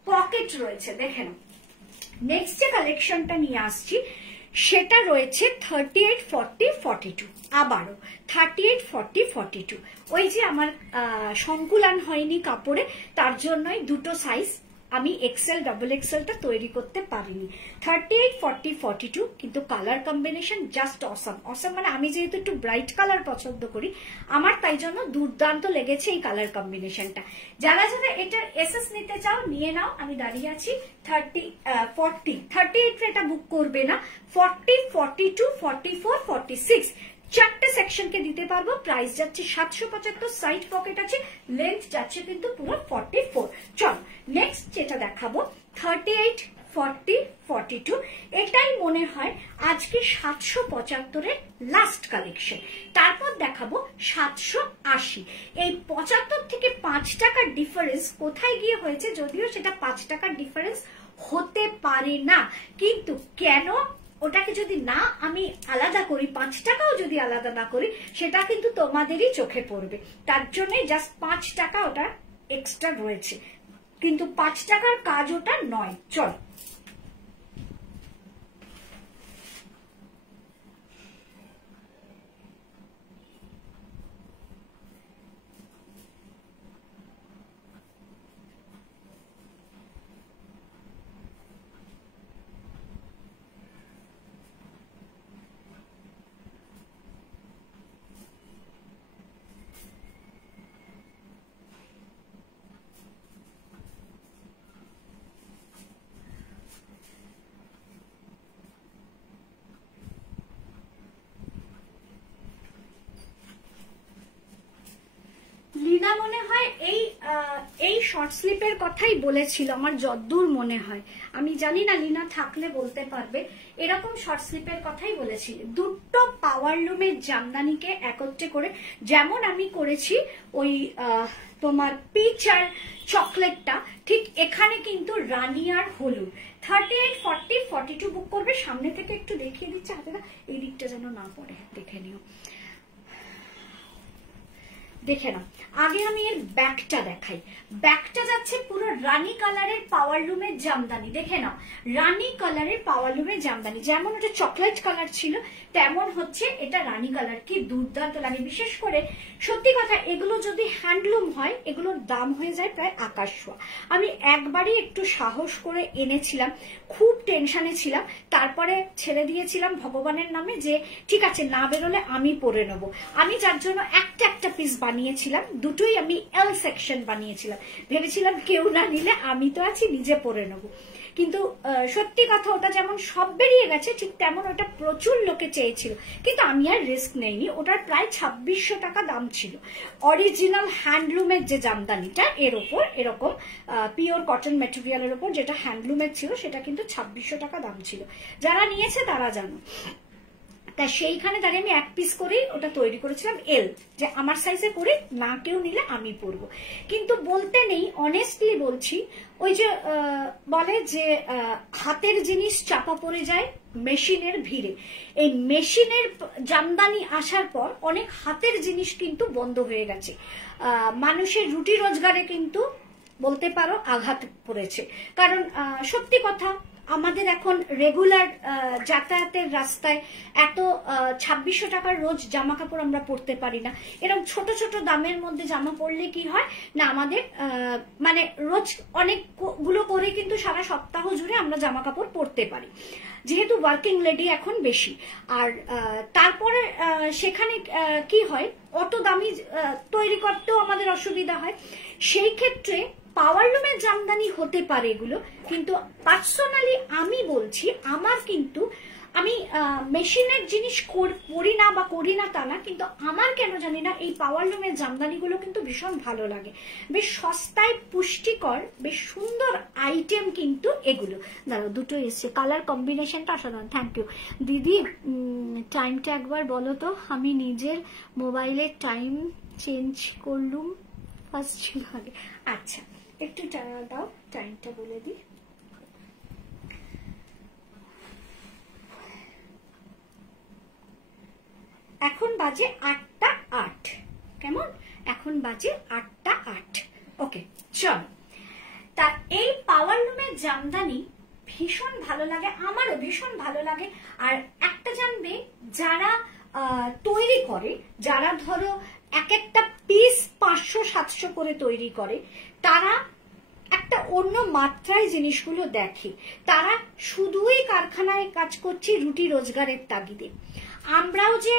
পকেট রয়েছে, দেখে নাও। নেক্সট যে কালেকশনটা নিয়ে আসছি সেটা রয়েছে 38, 40, 42, আবারও 38, 40, 42। ওই যে আমার সংকুলান হয়নি কাপড়ে, তার জন্যই দুটো সাইজ আমি এক্সেল ডাবল এক্সেলটা তৈরি করতে পারিনি। 38, 40, 42 কিন্তু colour combination just awesome. Awesome মানে আমি যেহেতু একটু ব্রাইট কালার পছন্দ করি, আমার তাই জন্য দুর্দান্ত লেগেছে এই কালার কম্বিনেশনটা। যারা যারা এটার এসএস নিতে চাও নিয়ে নাও, আমি দাঁড়িয়ে আছি। 30, 40, 38 এটা বুক করবে না, 40, 42, 44, 46 চারটে সেকশনকে দিতে পারবো। প্রাইস যাচ্ছে 775, সাইড পকেট আছে, লেন্থ যাচ্ছে কিন্তু পুরো 44। চল নেক্সট যেটা দেখাবো 38, 40, 42 এটাই মনে হয় আজকে 775 লাস্ট কালেকশন। তারপর দেখাবো 780। এই 75 থেকে 5 টাকার ডিফারেন্স কোথায় গিয়ে হয়েছে, যদিও সেটা 5 টাকার ডিফারেন্স হতে পারে না, কিন্তু কেন ওটাকে যদি না আমি আলাদা করি, 5 টাকাও যদি আলাদা না করি, সেটা কিন্তু তোমাদেরই চোখে পড়বে। তার জন্য জাস্ট 5 টাকা ওটা এক্সট্রা রয়েছে, কিন্তু 5 টাকার কাজ ওটা নয়। চল লীনা মনে হয় এই শর্ট স্লিপের কথাই বলেছিল আমার যদ্দূর মনে হয়, আমি জানি না, লীনা থাকলে বলতে পারবে। এরকম শর্ট স্লিপের কথাই বলেছিল। দুটো পাওয়ার লুমের জামদানিকে একত্রে করে, যেমন আমি করেছি ওই তোমার পিচ আর চকলেটটা, ঠিক এখানে কিন্তু রানী আর হলুদ। 38, 40, 42 বুক করবে। সামনে থেকে একটু দেখিয়ে দিচ্ছে, হাতেটা এই দিকটা যেন না পড়ে, দেখে নিও, দেখে নাও। আগে আমি এর ব্যাকটা দেখাই। ব্যাকটা যাচ্ছে পুরো রানী কালারের পাওয়ার লুমের জামদানি, দেখে নাও, রানী কালারের পাওয়ার লুমের জামদানি। যেমন ওটা চকলেট কালার ছিল, তেমন হচ্ছে এটা রানী কালার। কি দুর্দান্ত লাগে। বিশেষ করে সত্যি কথা, এগুলো যদি হ্যান্ডলুম হয় এগুলোর দাম হয়ে যায় প্রায় আকাশ ছোঁয়া। আমি একবারই একটু সাহস করে এনেছিলাম, খুব টেনশনে ছিলাম, তারপরে ছেড়ে দিয়েছিলাম ভগবানের নামে, যে ঠিক আছে না বেরোলে আমি পরে নেব। আমি যার জন্য একটা পিস বানিয়েছিলাম, দুটোই আমি এল সেকশন বানিয়েছিলাম, ভেবেছিলাম কেউ না নিলে আমি তো আছি, নিজে পরে নেব। কিন্তু সত্যি কথা, ওটা যেমন সব বেরিয়ে গেছে, ঠিক তেমন ওটা প্রচুর লোকে চেয়েছিল, কিন্তু আমি আর রিস্ক নেইনি। ওটার প্রায় 2600 টাকা দাম ছিল। অরিজিনাল হ্যান্ডলুমের যে জামদানিটা, এর ওপর এরকম পিওর কটন ম্যাটেরিয়ালের ওপর যেটা হ্যান্ডলুমের ছিল, সেটা কিন্তু 2600 টাকা দাম ছিল। যারা নিয়েছে তারা জানো। তা সেইখানে দাঁড়িয়ে আমি এক পিস করেই ওটা তৈরি করেছিলাম এল, যে আমার সাইজে করে না কেউ নিলে আমি পরবো। কিন্তু বলতে নেই, অনেস্টলি বলছি, ওই যে বলে যে হাতের জিনিস চাপা পড়ে যায় মেশিনের ভিড়ে। এই মেশিনের জামদানি আসার পর অনেক হাতের জিনিস কিন্তু বন্ধ হয়ে গেছে। মানুষের রুটি রোজগারে কিন্তু বলতে পারো আঘাত পড়েছে। কারণ সত্যি কথা, আমাদের এখন রেগুলার যাতায়াতের রাস্তায় এত 2600 টাকার রোজ জামা কাপড় আমরা পরতে পারি না। এরকম ছোট ছোট দামের মধ্যে জামা পরলে কি হয় না, আমাদের মানে রোজ অনেকগুলো করে কিন্তু সারা সপ্তাহ জুড়ে আমরা জামা কাপড় পরতে পারি, যেহেতু ওয়ার্কিং লেডি এখন বেশি। আর তারপরে সেখানে কি হয়, অত দামি তৈরি করতেও আমাদের অসুবিধা হয়। সেই ক্ষেত্রে পাওয়ার লুমের জামদানি হতে পারে এগুলো, কিন্তু পার্সোনালি আমি বলছি, আমার কিন্তু, আমি মেশিনের জিনিস করি না বা করি না তা না, কিন্তু আমার কেন জানি না এই পাওয়ার লুমের জামদানিগুলো কিন্তু ভীষণ ভালো লাগে। বেশ সস্তায় পুষ্টিকর, বেশ সুন্দর আইটেম কিন্তু এগুলো। দাঁড়াও, দুটো এসছে, কালার কম্বিনেশনটা অসাধারণ। থ্যাংক ইউ দিদি। টাইমটা একবার বলো তো, আমি নিজের মোবাইলে টাইম চেঞ্জ করলুম, ফার্স্ট ছিল আগে। আচ্ছা, একটু দাও, টাইমটা বলে দিই। এখন বাজে 8টা 8। কেমন? এখন বাজে 8টা 8। ওকে, চল। তা এই পাওয়ার লুমের জামদানি ভীষণ ভালো লাগে, আমারও ভীষণ ভালো লাগে। আর একটা জানবে, যারা তৈরি করে, যারা ধরো এক একটা পিস 500-700 করে তৈরি করে, তারা একটা অন্য মাত্রায় জিনিসগুলো দেখে। তারা শুধুই কারখানায় কাজ করছে রুটি রোজগারের তাগিদে। আমরাও যে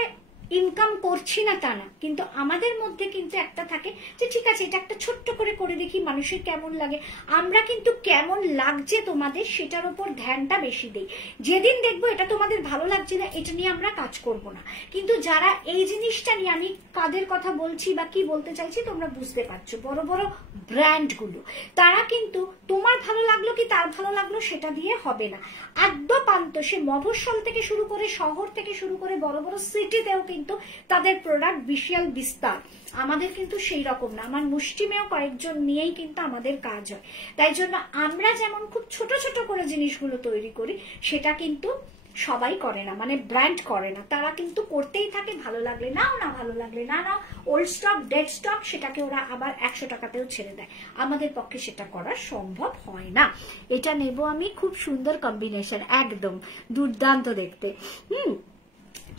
ইনকাম করছি না তা না, কিন্তু আমাদের মধ্যে কিন্তু একটা থাকে যে ঠিক আছে এটা একটা ছোট্ট করে দেখি মানুষের কেমন লাগে। আমরা কিন্তু কেমন লাগছে তোমাদের সেটার উপর ধ্যানটা বেশি দেই। যেদিন দেখবো এটা তোমাদের ভালো লাগছে না, এটা নিয়ে আমরা কাজ করব না। কিন্তু যারা এই জিনিসটা নিয়ে, আমি কাদের কথা বলছি বা কি বলতে চাইছি তোমরা বুঝতে পারছো, বড় বড় ব্র্যান্ডগুলো, তারা কিন্তু তোমার ভালো লাগলো কি তার ভালো লাগলো সেটা দিয়ে হবে না। আদ্যপান্ত সে মফস্বল থেকে শুরু করে শহর থেকে শুরু করে বড় বড় সিটিতেও কিন্তু তাদের প্রোডাক্ট বিশাল বিস্তার। আমাদের কিন্তু সেই রকম না, আমার মুষ্টিমেয় কয়েকজন নিয়েই কিন্তু আমাদের কাজ হয়। তাই জন্য আমরা যেমন খুব ছোট ছোট করে জিনিসগুলো তৈরি করি, সেটা কিন্তু সবাই করে না, মানে ব্র্যান্ড করে না। তারা কিন্তু করতেই থাকে, ভালো লাগলে নাও, না ভালো লাগলে না নাও, ওল্ড স্টক ডেড স্টক সেটাকে ওরা আবার 100 টাকাতেও ছেড়ে দেয়। আমাদের পক্ষে সেটা করা সম্ভব হয় না। এটা নেব আমি, খুব সুন্দর কম্বিনেশন, একদম দুর্দান্ত দেখতে।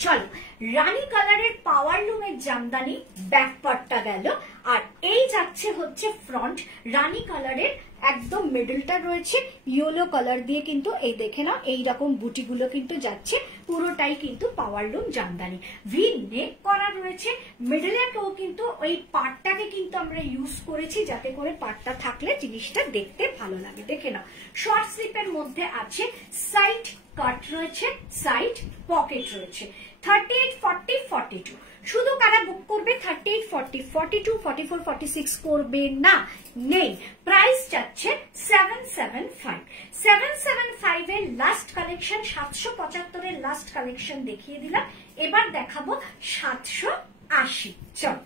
চলো, রানী কালারের পাওয়ার লুমের জামদানি ব্যাক পার্টটা গেল, আর এই যাচ্ছে হচ্ছে ফ্রন্ট রানী কালারের, একদম মিডলটা রয়েছে ইয়েলো কালার দিয়ে, কিন্তু এই দেখে নাও এইরকম বুটিগুলো কিন্তু যাচ্ছে, পুরোটাই কিন্তু পাওয়ার লুম জামদানি। ভি নেক করা রয়েছে, মিডলেও কিন্তু ওই পাটটাকে কিন্তু আমরা ইউজ করেছি যাতে করে পাটটা থাকলে জিনিসটা দেখতে ভালো লাগে। দেখে নাও শর্ট স্লিপের মধ্যে আছে, সাইড কাট রয়েছে, সাইড পকেট রয়েছে। 38, 40, 42 শুধু কারা বুক করবে 38, 40, 42, 44, 46 করবে না, নেই। প্রাইস যাচ্ছে 775। 775 এর লাস্ট কালেকশন, 775 এর লাস্ট কালেকশন দেখিয়ে দিলাম। এবার দেখাবো 780। চল,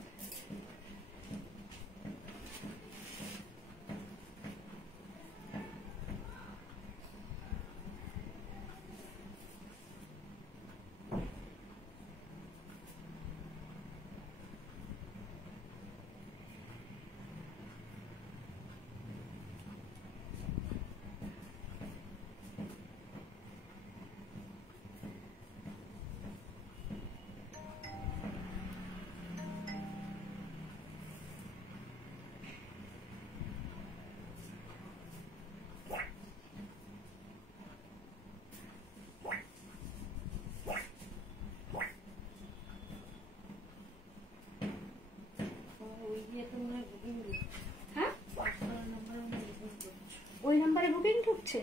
ওই নাম্বারে বুকিং ঢুকছে।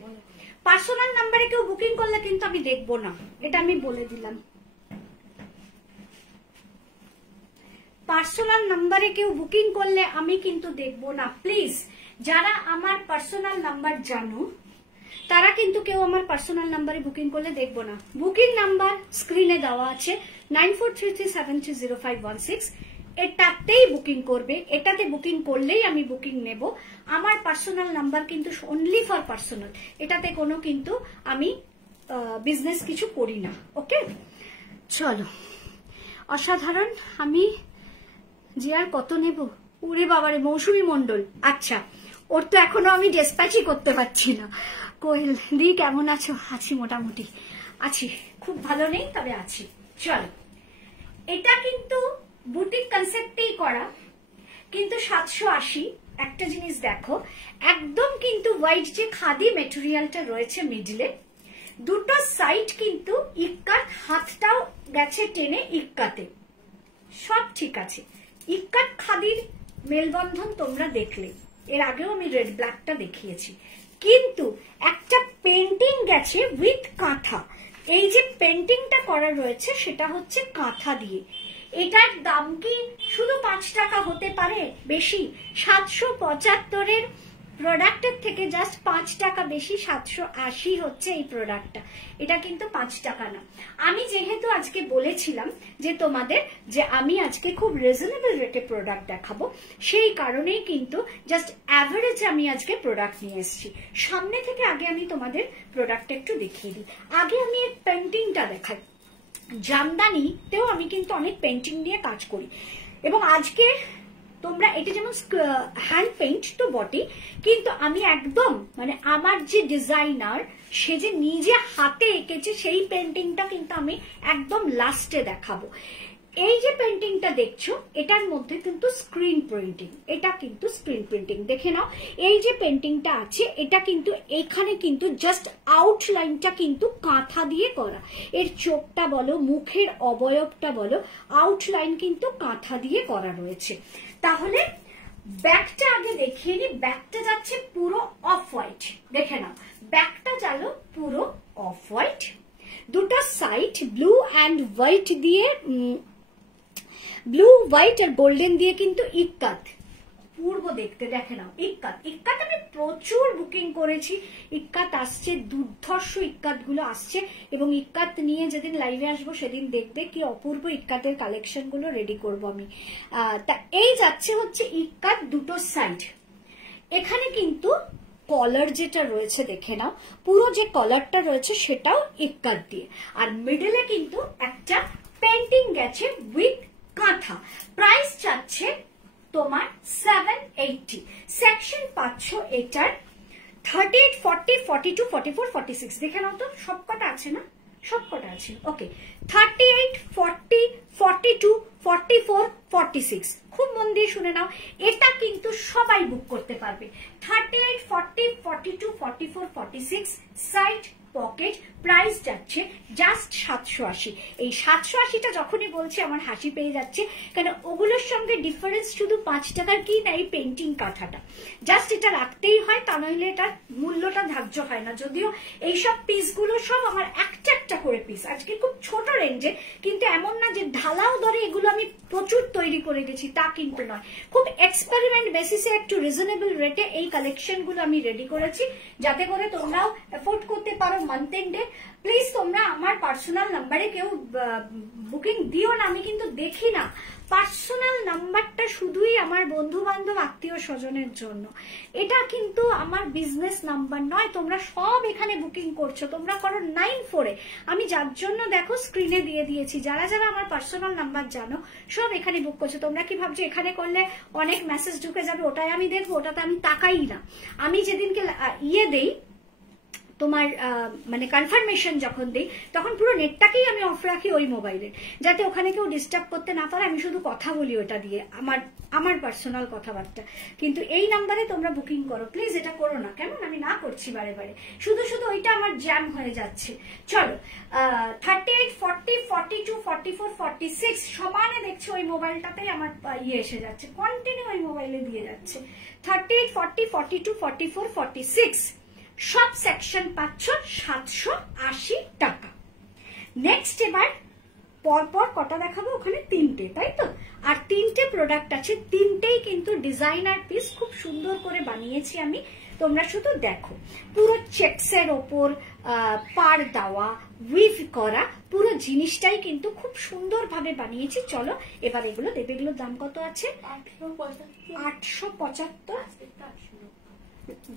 পার্সোনাল নাম্বারে কেউ বুকিং করলে কিন্তু আমি দেখবো না, এটা আমি বলে দিলাম। পার্সোনাল নাম্বারে কেউ বুকিং করলে আমি কিন্তু দেখবো না, প্লিজ। যারা আমার পার্সোনাল নাম্বার জানো তারা কিন্তু কেউ আমার পার্সোনাল নাম্বারে বুকিং করলে দেখবো না। বুকিং নাম্বার স্ক্রিনে দেওয়া আছে 9433730516। এটাতেই বুকিং করবে, এটাতে বুকিং করলেই আমি বুকিং নেব। আমার পার্সোনাল নাম্বার কিন্তু অনলি ফর পার্সোনাল, এটাতে কোনো কিন্তু আমি বিজনেস কিছু করি না। ওকে, চলো, অসাধারণ। আমি যে আর কত নেব, ওরে বাবারে, মৌসুমী মন্ডল, আচ্ছা ওর তো এখনো আমি ডিসপ্যাচই করতে পারছি না। কোয়েল দি কেমন আছো? আছি, মোটামুটি আছি, খুব ভালো নেই তবে আছি। চলো, এটা কিন্তু বুটিক কনসেপ্টেই করা, কিন্তু 780। একটা জিনিস দেখো, একদম কিন্তু হোয়াইট যে খাদি মেটেরিয়ালটা রয়েছে মিডলে, দুটো সাইড কিন্তু ইক্কাত, হাতটাও গেছে টেনে ইক্কাতে, সব ঠিক আছে। ইক্কাত খাদির মেলবন্ধন তোমরা দেখলে, এর আগেও আমি রেড ব্ল্যাকটা দেখিয়েছি, কিন্তু একটা পেন্টিং গেছে উইথ কাঁথা। এই যে পেন্টিংটা করা রয়েছে সেটা হচ্ছে কাঁথা দিয়ে। এটার দাম কি শুধু 5 টাকা হতে পারে বেশি? 775 প্রোডাক্টের থেকে জাস্ট 5 টাকা বেশি, 780 হচ্ছে এই প্রোডাক্টটা। এটা কিন্তু 5 টাকা না। আমি যেহেতু আজকে বলেছিলাম যে তোমাদের যে আমি আজকে খুব রিজনেবল রেটে প্রোডাক্ট দেখাবো, সেই কারণেই কিন্তু জাস্ট অ্যাভারেজ আমি আজকে প্রোডাক্ট নিয়ে এসেছি। সামনে থেকে আগে আমি তোমাদের প্রোডাক্টটা একটু দেখিয়ে দিই। আগে আমি এর পেন্টিংটা দেখাই। জামদানিতেও আমি কিন্তু অনেক পেন্টিং নিয়ে কাজ করি, এবং আজকে তোমরা এটা যেমন হ্যান্ড পেইন্ট তো বটে, কিন্তু আমি একদম মানে আমার যে ডিজাইনার সে যে নিজে হাতে এঁকেছে সেই পেন্টিংটা কিন্তু আমি একদম লাস্টে দেখাবো। এই যে পেন্টিংটা দেখছো এটার মধ্যে কিন্তু স্ক্রিন প্রিন্টিং, এটা কিন্তু স্ক্রিন প্রিন্টিং দেখে নাও। এই যে পেন্টিংটা আছে এটা কিন্তু এখানে কিন্তু জাস্ট আউটলাইনটা কিন্তু কাঁথা দিয়ে করা, এর চোখটা বলো মুখের অবয়বটা বলো আউটলাইন কিন্তু কাঁথা দিয়ে করা রয়েছে। তাহলে ব্যাকটা আগে দেখিয়ে নি, ব্যাকটা যাচ্ছে পুরো অফ হোয়াইট, দেখে নাও ব্যাকটা গেল পুরো অফ হোয়াইট, দুটো সাইড ব্লু অ্যান্ড হোয়াইট দিয়ে, ব্লু হোয়াইট আর গোল্ডেন দিয়ে কিন্তু ইক্কাত পূর্ব দেখতে, দেখে নাও ইক্কাত। ইক্কাত আমি প্রচুর বুকিং করেছি, ইক্কাত আসছে, দুর্ধর্ষ ইক্কাত গুলো আসছে, এবং ইক্কাত নিয়ে যেদিন লাইভে আসবো সেদিন দেখবে কি অপূর্ব ইক্কাতের কালেকশন গুলো রেডি করবো আমি। তা এই যাচ্ছে হচ্ছে ইক্কাত দুটো সাইড। এখানে কিন্তু কলার যেটা রয়েছে দেখে নাও, পুরো যে কলারটা রয়েছে সেটাও ইক্কাত দিয়ে, আর মিডলে কিন্তু একটা পেন্টিং গেছে উইথ কাঁথা। প্রাইস চাচ্ছে তোমার 780। সেকশন পাচ্ছ এটার 38, 40, 42, 44, 46, দেখে নাও তো সবকটা আছে না, সবকটা আছে। ওকে 38, 40, 42, 44, 46, খুব মন দিয়ে শুনে নাও, এটা কিন্তু সবাই বুক করতে পারবে। 38, 40, 42, 44, 46 সাইড পকেট, প্রাইস যাচ্ছে জাস্ট 780। এই 780টা যখনই বলছি আমার হাসি পেয়ে যাচ্ছে, কেন ওগুলোর সঙ্গে ডিফারেন্স শুধু 5 টাকার কি না, এই পেন্টিং কাঁথাটা জাস্ট এটা রাখতেই হয়, তা নইলে এটার মূল্যটা ধার্য হয় না। যদিও এইসব পিসগুলো সব আমার একটা একটা করে পিস, আজকে খুব ছোট রেঞ্জে, কিন্তু এমন না যে ঢালাও দরে এগুলো আমি প্রচুর তৈরি করে গেছি, তা কিন্তু নয়, খুব এক্সপেরিমেন্ট বেসিসে একটু রিজনেবল রেটে এই কালেকশন গুলো আমি রেডি করেছি, যাতে করে তোমরাও এফোর্ড করতে পারো মান্থ এন্ডে। প্লিজ তোমরা আমার পার্সোনাল নাম্বারে কেউ বুকিং দিও না, আমি কিন্তু দেখি না, পার্সোনাল নাম্বারটা শুধুই আমার বন্ধু বান্ধব আত্মীয় স্বজনের জন্য, এটা কিন্তু আমার বিজনেস নাম্বার নয়। তোমরা সব এখানে বুকিং করছো, তোমরা করো 94-এ, আমি যার জন্য দেখো স্ক্রিনে দিয়ে দিয়েছি, যারা যারা আমার পার্সোনাল নাম্বার জানো সব এখানে বুক করছো। তোমরা কি ভাবছো এখানে করলে অনেক মেসেজ ঢুকে যাবে, ওটাই আমি দেখবো? ওটাতে আমি তাকাই না। আমি যেদিনকে দেই তোমার মানে কনফার্মেশন যখন দিই, তখন পুরো নেটটাকেই আমি অফ রাখি ওই মোবাইলের, যাতে ওখানে কেউ ডিস্টার্ব করতে না পারে। আমি শুধু কথা বলি ওটা দিয়ে, আমার পার্সোনাল কথাবার্তা। কিন্তু এই নাম্বারে তোমরা বুকিং করো, প্লিজ এটা করো না, কেমন? আমি না করছি বারে বারে, শুধু শুধু ওইটা আমার জ্যাম হয়ে যাচ্ছে। চলো 38, 40, 42, 44, 46 সমানে দেখছো ওই মোবাইলটাতেই আমার এসে যাচ্ছে, কন্টিনিউ ওই মোবাইলে দিয়ে যাচ্ছে। 38, 40, 42, 44, 46 সব সেকশন পাচ্ছ 780 টাকা। নেক্সট এবার পরপর কটা দেখাবো, ওখানে 3টে, তাই তো? আর 3টে প্রোডাক্ট আছে, 3টেই কিন্তু ডিজাইনার পিস, খুব সুন্দর করে বানিয়েছি আমি, তোমরা শুধু দেখো। পুরো চেকসের ওপর পার দেওয়া, উইভ করা, পুরো জিনিসটাই কিন্তু খুব সুন্দর ভাবে বানিয়েছি। চলো এবার এগুলো দেবে, এগুলোর দাম কত আছে? 875।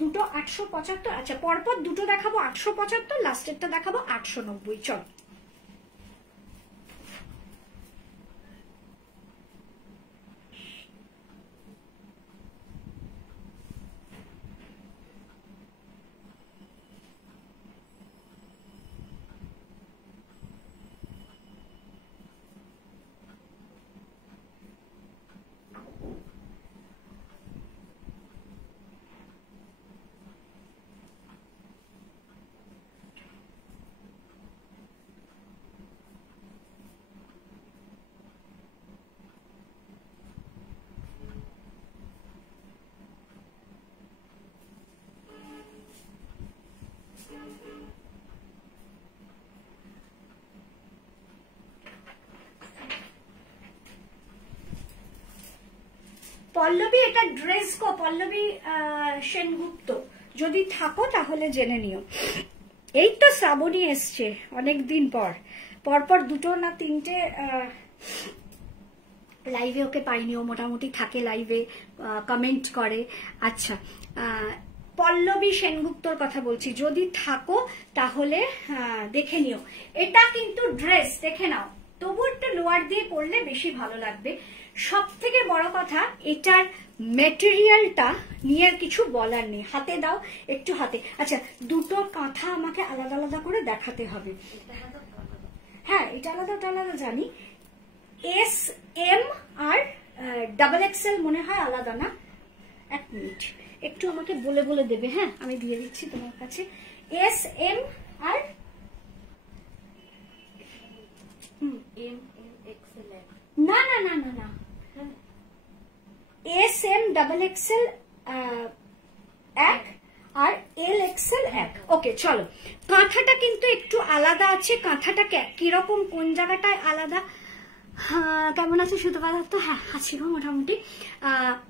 দুটো 875। আচ্ছা পরপর দুটো দেখাবো 875, লাস্টেরটা দেখাবো 890। চলো পল্লবী, এটা ড্রেস গো, পল্লবী সেনগুপ্ত, যদি থাকো তাহলে জেনে নিও। এই তো শ্রাবণী এসছে অনেকদিন পর, পরপর দুটো না 3টে লাইভে ওকে পাইনি, ও মোটামুটি থাকে লাইভে, কমেন্ট করে। আচ্ছা পল্লবী সেনগুপ্তর কথা বলছি, যদি থাকো তাহলে দেখে নিও। এটা কিন্তু ড্রেস, দেখে নাও, তবু একটু লোয়ার দিয়ে পরলে বেশি ভালো লাগবে। সব থেকে বড় কথা, এটার মেটেরিয়ালটা নিয়ে আর কিছু বলার নেই। হাতে দাও একটু, হাতে। আচ্ছা দুটো কাঁথা আমাকে আলাদা আলাদা করে দেখাতে হবে। হ্যাঁ এটা আলাদা, ওটা আলাদা জানি, S M R double XL মনে হয় আলাদা না, এক মিনিট একটু আমাকে বলে বলে দেবে, হ্যাঁ আমি দিয়ে দিচ্ছি তোমার কাছে। এস এম আর না না না না না, এস এম ডাবল এক্সেল এক আর এল এক্সেল এক। ওকে চলো, কাঁথাটা কিন্তু একটু আলাদা আছে। কাঁথাটা কিরকম, কোন জায়গাটায় আলাদা, কেমন আছে সুতপা দত্ত? হ্যাঁ আছি গো মোটামুটি।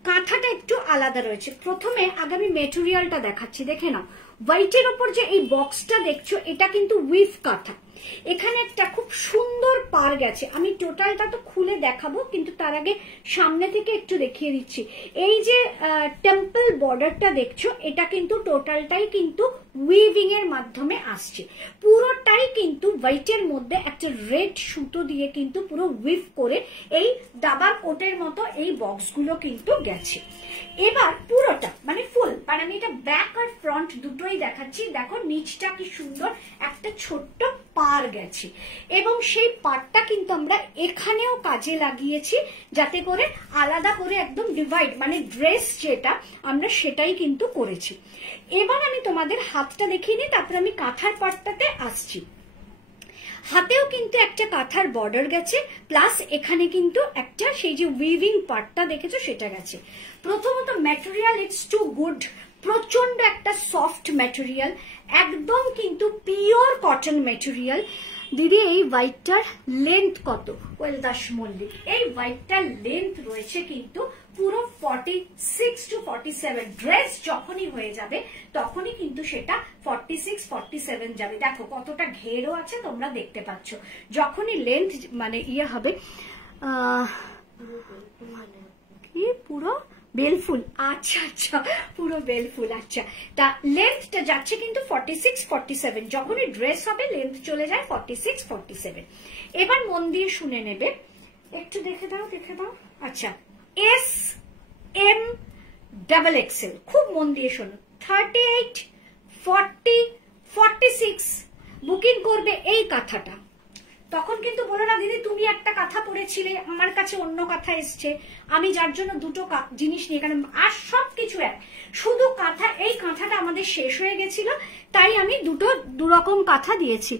কাঁথাটা একটু আলাদা রয়েছে। প্রথমে আগে আমি মেটেরিয়ালটা দেখাচ্ছি, দেখে নাও। হোয়াইটের ওপর যে এই বক্সটা দেখছো, এটা কিন্তু উইভ কাঁথা। এখানে একটা খুব সুন্দর পার গেছে, আমি টোটালটা তো খুলে দেখাবো, কিন্তু তার আগে সামনে থেকে একটু দেখিয়ে দিচ্ছি। এই যে টেম্পল বর্ডারটা দেখছো, এটা কিন্তু টোটালটাই কিন্তু উইভিং এর মাধ্যমে আসছে। পুরোটাই কিন্তু হোয়াইটের মধ্যে একটা রেড সুতো দিয়ে কিন্তু পুরো উইভ করে এই দাবা কোটের মতো এই বক্সগুলো কিন্তু গেছে। এবার পুরোটা মানে ফুল, মানে আমি এটা ব্যাক আর ফ্রন্ট দুটোই দেখাচ্ছি। দেখো নিচটা কি সুন্দর একটা ছোট্ট পার গেছে, এবং সেই পারটা কিন্তু আমরা এখানেও কাজে লাগিয়েছি, যাতে করে আলাদা করে একদম ডিভাইড, মানে ড্রেস যেটা আমরা সেটাই কিন্তু করেছি। এবার আমি তোমাদের হাতটা দেখিয়ে নিই, তারপর আমি কাঁথার পাটটাতে আসছি। হাতেও কিন্তু একটা কাঁথার বর্ডার গেছে, প্লাস এখানে কিন্তু একটা সেই যে উইভিং পার্টটা দেখেছো সেটা গেছে। প্রথমত ম্যাটেরিয়াল ইটস টু গুড, প্রচন্ড একটা সফট ম্যাটেরিয়াল, একদম কিন্তু পিওর কটন ম্যাটেরিয়াল। দিদি এই হোয়াইটটার লেন্থ কত? ওয়েল দাস মল্লিক, এই হোয়াইটটার লেন্থ রয়েছে কিন্তু পুরো 46 to 47। ড্রেস যখনই হয়ে যাবে তখনই কিন্তু সেটা 46, 47 যাবে। দেখো কতটা ঘেরও আছে, তোমরা দেখতে পাচ্ছ। যখনই লেন্থ মানে ইয়ে হবে, কি পুরো বেলফুল, আচ্ছা আচ্ছা পুরো বেলফুল, আচ্ছা। তা লেন্থটা যাচ্ছে কিন্তু 46, 47, যখনই ড্রেস হবে লেন্থ চলে যায় 46, 47। এবার মন দিয়ে শুনে নেবে, একটু দেখে দাও দেখে দাও। আচ্ছা, এস এম ডাবল এক্সেল, খুব মন দিয়ে শোনো। 38, 40, 46 বুকিং করবে এই কাঁথাটা। তখন কিন্তু বলো না দিদি তুমি একটা কাঁথা পরেছিলে, আমার কাছে অন্য কাঁথা এসছে, আমি যার জন্য দুটো জিনিস নিয়ে, কারণ আর সবকিছু এক, শুধু কাঁথা। এই কাঁথাটা আমাদের শেষ হয়ে গেছিল, তাই আমি দুরকম কাঁথা দিয়েছি।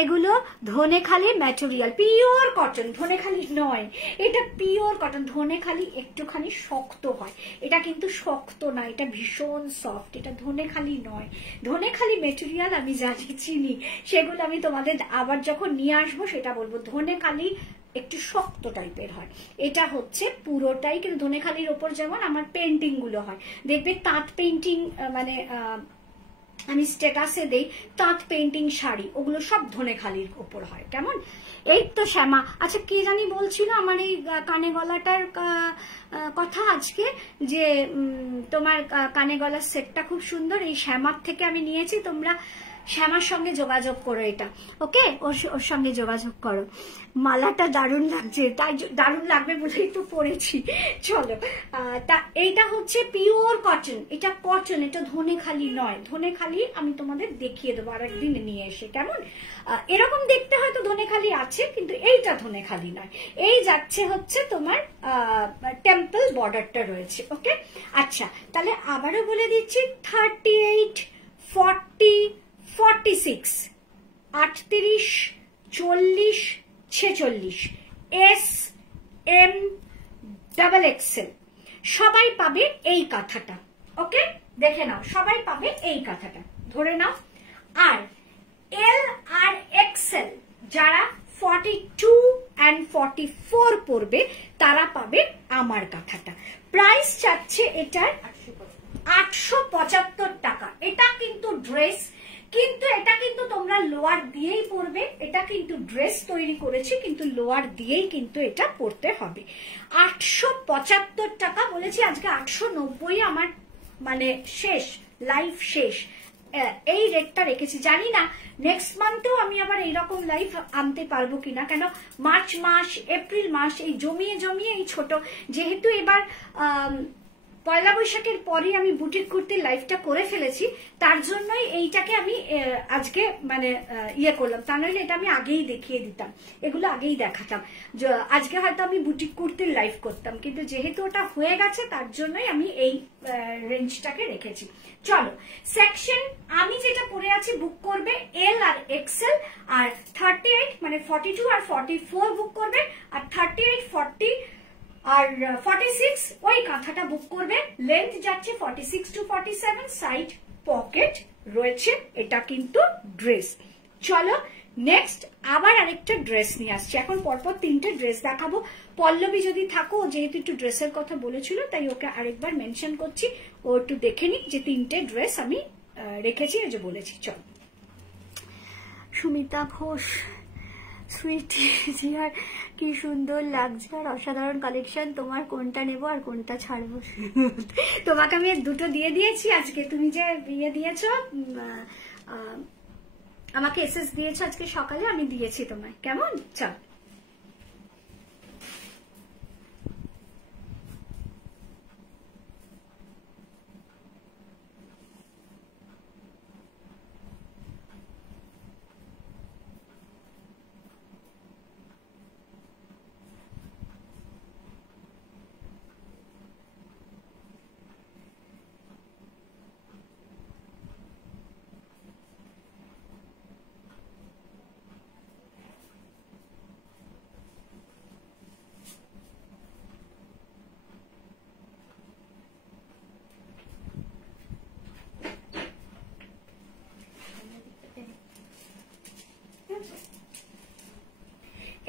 এগুলো Dhanekhali material, pure cotton, Dhanekhali নয়, এটা পিওর কটন। ধনেখালি একটুখানি শক্ত হয়, এটা কিন্তু শক্ত না, এটা ভীষণ সফট, এটা ধনেখালি নয়। ধনেখালি ম্যাটেরিয়াল আমি জানি, চিনি, সেগুলো আমি তোমাদের আবার যখন নিয়ে আসবো সেটা বলবো। ধনেখালি একটু শক্ত টাইপের হয়, এটা হচ্ছে পুরোটাই কিন্তু ধনেখালির ওপর যেমন আমার পেন্টিং গুলো হয়, দেখবে তাঁত পেন্টিং, মানে আমি স্ট্যাটাসে দেই তাঁত পেন্টিং শাড়ি, ওগুলো সব ধনেখালির ওপর হয়। কেমন? এই তো শ্যামা, আচ্ছা কে জানি বলছিল আমার এই কানে গলাটার কথা আজকে, যে তোমার কানে গলার সেটটা খুব সুন্দর, এই শ্যামার থেকে আমি নিয়েছি। তোমরা শ্যামার সঙ্গে যোগাযোগ করো, এটা ওকে, ওর সঙ্গে যোগাযোগ করো। মালাটা দারুণ লাগছে, তাই দারুণ লাগবে বলেই তো পরেছি। চলো, তা এইটা হচ্ছে পিওর কটন, এটা কটন, এটা ধনেখালি নয়। ধনেখালি আমি তোমাদের দেখিয়ে দেবো আরেকদিন নিয়ে এসে, কেমন? এরকম দেখতে হয়তো ধনেখালি আছে, কিন্তু এইটা ধনেখালি নয়। এই যাচ্ছে হচ্ছে তোমার টেম্পল বর্ডারটা রয়েছে, ওকে। আচ্ছা, তাহলে আবারও বলে দিচ্ছি, 38, 40, 46, 38, 40, 46, এস এম ডাবল এক্সেল সবাই পাবে এই কাঁথাটা, ওকে। দেখে নাও, সবাই পাবে এই কাঁথাটা, ধরে নাও। আর এল আর এক্সেল যারা 42 and 44 পড়বে তারা পাবে আমার কাঁথাটা। প্রাইস চাচ্ছে এটার 875 টাকা। এটা কিন্তু ড্রেস, কিন্তু এটা কিন্তু তোমরা লোয়ার দিয়েই পরবে, এটা কিন্তু ড্রেস তৈরি করেছি, কিন্তু লোয়ার দিয়েই কিন্তু এটা পরতে হবে। 875 টাকা বলেছি, আজকে 890 আমার মানে শেষ, লাইফ শেষ, এই রেটটা রেখেছি। জানি না নেক্সট মান্থেও আমি আবার এইরকম লাইফ আনতে পারবো কিনা, কেন মার্চ মাস, এপ্রিল মাস এই জমিয়ে জমিয়ে এই ছোট, যেহেতু এবার পয়লা বৈশাখের পরই আমি বুটিক কুর্তির লাইভটা করে ফেলেছি, তার জন্যই এইটাকে আমি আজকে মানে ইয়ে করলাম, তা নইলে এটা আমি আগেই দেখিয়ে দিতাম, এগুলো আগেই দেখাতাম। আজকে হয়তো আমি বুটিক কুর্তির লাইভ করতাম, কিন্তু যেহেতু ওটা হয়ে গেছে তার জন্যই আমি এই রেঞ্জটাকে রেখেছি। চলো সেকশন, আমি যেটা পরে আছি বুক করবে এল আর এক্সেল, আর 38 মানে 42 আর 44 বুক করবে, আর 38, 40 আর 46 ওই কাঁথাটা বুক করবে। লেন্থ যাচ্ছে 46 to 47, সাইড পকেট রয়েছে। এটা কিন্তু ড্রেস। চলো নেক্সট আবার আরেকটা ড্রেস নিয়ে আসছি। এখন পরপর 3টে ড্রেস দেখাবো। পল্লবী যদি থাকো, যেহেতু একটু ড্রেসের কথা বলেছিল তাই ওকে আরেকবার মেনশন করছি, ও একটু দেখে নিক যে 3টে ড্রেস আমি রেখেছি, ওই যে বলেছি। চল সুমিতা ঘোষ, সুইটি জিয়ার কি সুন্দর লাগছে আর অসাধারণ কালেকশন, তোমার কোনটা নেব আর কোনটা ছাড়বো? তোমাকে আমি দুটো দিয়ে দিয়েছি আজকে, তুমি যে ইয়ে দিয়েছো, আমাকে এসএস দিয়েছো আজকে সকালে, আমি দিয়েছি তোমায়। কেমন? চল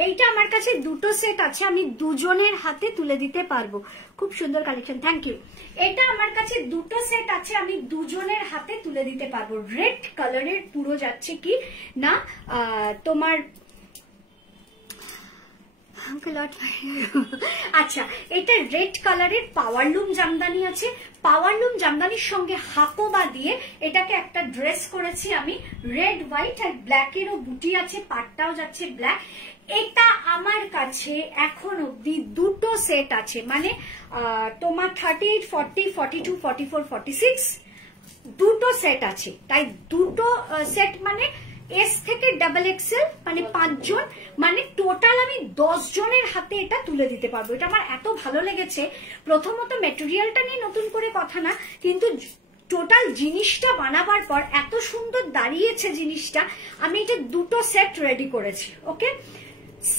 এইটা আমার কাছে দুটো সেট আছে, আমি দুজনের হাতে তুলে দিতে পারবো। খুব সুন্দর কালেকশন, থ্যাংক ইউ। এটা আমার কাছে দুটো সেট আছে, আমি দুজনের হাতে তুলে দিতে পারবো। রেড কালারের পুরো যাচ্ছে কি না তোমার আচ্ছা, এটা রেড কালারের পাওয়ারলুম জামদানি আছে। পাওয়ারলুম জামদানির সঙ্গে হাকোবা দিয়ে এটাকে একটা ড্রেস করেছি আমি। রেড, হোয়াইট আর ব্ল্যাক এরও বুটি আছে, পাটটাও যাচ্ছে ব্ল্যাক। এটা আমার কাছে এখন অব্দি দুটো সেট আছে, মানে তোমার 38, 40, 42, 44, 46 দুটো সেট আছে। তাই দুটো সেট মানে এস থেকে ডাবল এক্সেল, মানে 5 জন, মানে টোটাল আমি 10 জনের হাতে এটা তুলে দিতে পারবো। এটা আমার এত ভালো লেগেছে। প্রথমত মেটেরিয়ালটা নিয়ে নতুন করে কথা না, কিন্তু টোটাল জিনিসটা বানাবার পর এত সুন্দর দাঁড়িয়েছে জিনিসটা। আমি এটা দুটো সেট রেডি করেছি। ওকে,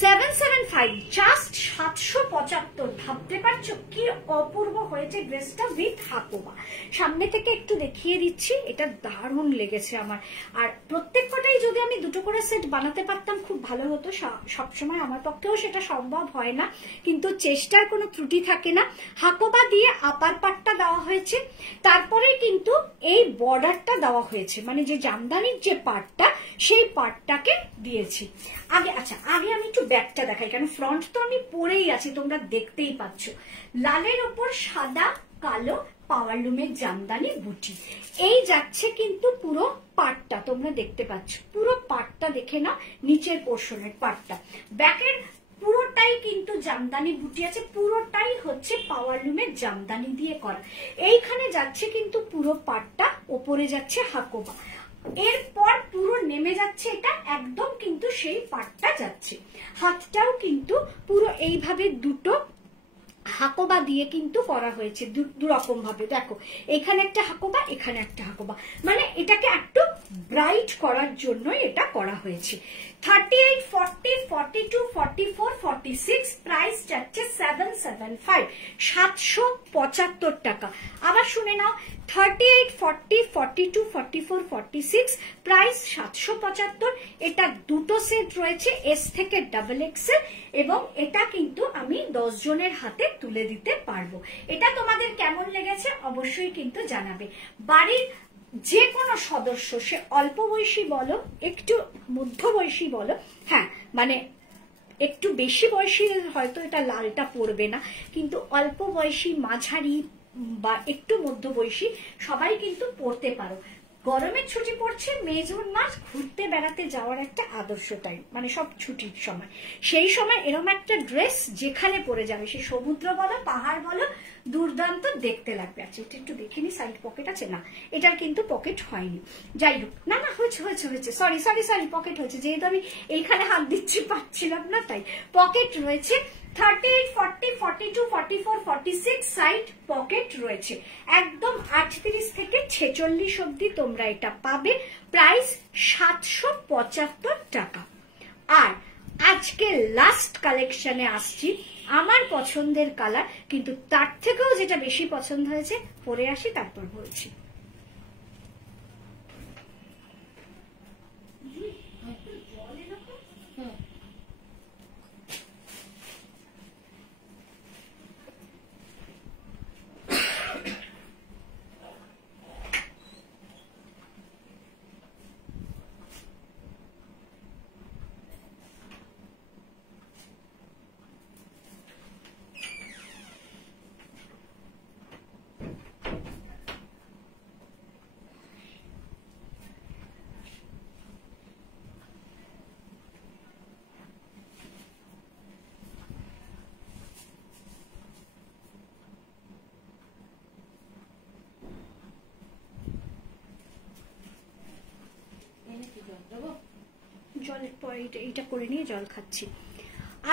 775, জাস্ট 775। ভাবতে পারছো কি অপূর্ব হয়েছে ড্রেসটা উইথ হাকোবা। সামনে থেকে একটু দেখিয়ে দিচ্ছি, এটা দারুণ লেগেছে আমার। আর প্রত্যেক কটাই যদি আমি দুটো করে সেট বানাতে পারতাম খুব ভালো হতো। সবসময় আমার পক্ষেও সেটা সম্ভব হয় না, কিন্তু চেষ্টার কোনো ত্রুটি থাকে না। হাকোবা দিয়ে আপার পাটটা দেওয়া হয়েছে, তারপরে কিন্তু এই বর্ডারটা দেওয়া হয়েছে, মানে যে জামদানির যে পাটটা সেই পাটটাকে দিয়েছি। আগে আমি একটু ব্যাকটা দেখাই, কারণ ফ্রন্ট তো আমি পরেই আছি, তোমরা দেখতেই পাচ্ছ। লালের ওপর সাদা কালো পাওয়ারলুমের জামদানি বুটি, এই যাচ্ছে কিন্তু পুরো পাটটা, তোমরা দেখতে পাচ্ছ পুরো পাটটা। দেখে না নিচের পোর্শনের পাটটা, ব্যাকের পুরোটাই কিন্তু জামদানি বুটি আছে, পুরোটাই হচ্ছে পাওয়ারলুমের জামদানি দিয়ে করা। এইখানে যাচ্ছে কিন্তু পুরো পাটটা, ওপরে যাচ্ছে হাকোবা, এরপর পুরো নেমে যাচ্ছে এটা একদম কিন্তু সেই পাটটা যাচ্ছে। হাতটাও কিন্তু পুরো এইভাবে দুটো হাকোবা দিয়ে কিন্তু করা হয়েছে, দুরকম ভাবে। দেখো এখানে একটা হাকোবা, এখানে একটা হাকোবা, মানে এটাকে একটু ব্রাইট করার জন্য এটা করা হয়েছে। 38, 40, 42, 44, 46 প্রাইস যাচ্ছে 775, 775 টাকা। আবার শুনে নাও, 38, 40, 42, 44, 46 প্রাইস 775। এটা দুটো সেট রয়েছে, এস থেকে ডাবল এক্সেল, এবং এটা কিন্তু আমি 10 জনের হাতে তুলে দিতে পারবো। এটা তোমাদের কেমন লেগেছে অবশ্যই কিন্তু জানাবে। বাড়ির যে কোনো সদস্য, সে অল্প বয়সী বলো, একটু মধ্য বয়সী বলো, হ্যাঁ মানে একটু বেশি বয়সী হয়তো এটা লালটা পরবে না, কিন্তু অল্প বয়সী, মাঝারি বা একটু মধ্য বয়সী সবাই কিন্তু পরতে পারো। গরমের ছুটি পড়ছে, মে জুন মাস ঘুরতে বেড়াতে যাওয়ার একটা আদর্শ টাইম, মানে সব ছুটির সময়। সেই সময় এরকম একটা ড্রেস যেখানে পরে যাবে, সে সমুদ্র বলো পাহাড় বলো, দুর্দান্ত দেখতে লাগবে। আচ্ছা এটা একটু দেখিনি, সাইড পকেট আছে না, এটার কিন্তু পকেট হয়নি। যাই হোক, না না হয়েছে হয়েছে হয়েছে, সরি সরি সরি, পকেট হয়েছে, যেহেতু আমি এইখানে হাত দিচ্ছি পাচ্ছিলাম না তাই পকেট রয়েছে। 38, 40, 42, 44, 46 সাইড পকেট রয়েছে। একদম 38 থেকে 46 অব্দি তোমরা এটা পাবে। প্রাইস 775 টাকা। আর আজকে লাস্ট কালেকশনে আসছি, আমার পছন্দের কালার, কিন্তু তার থেকেও যেটা বেশি পছন্দ হয়েছে পরে আসি তারপর বলছি। জলের পরে এইটা করে নিয়ে জল খাচ্ছি।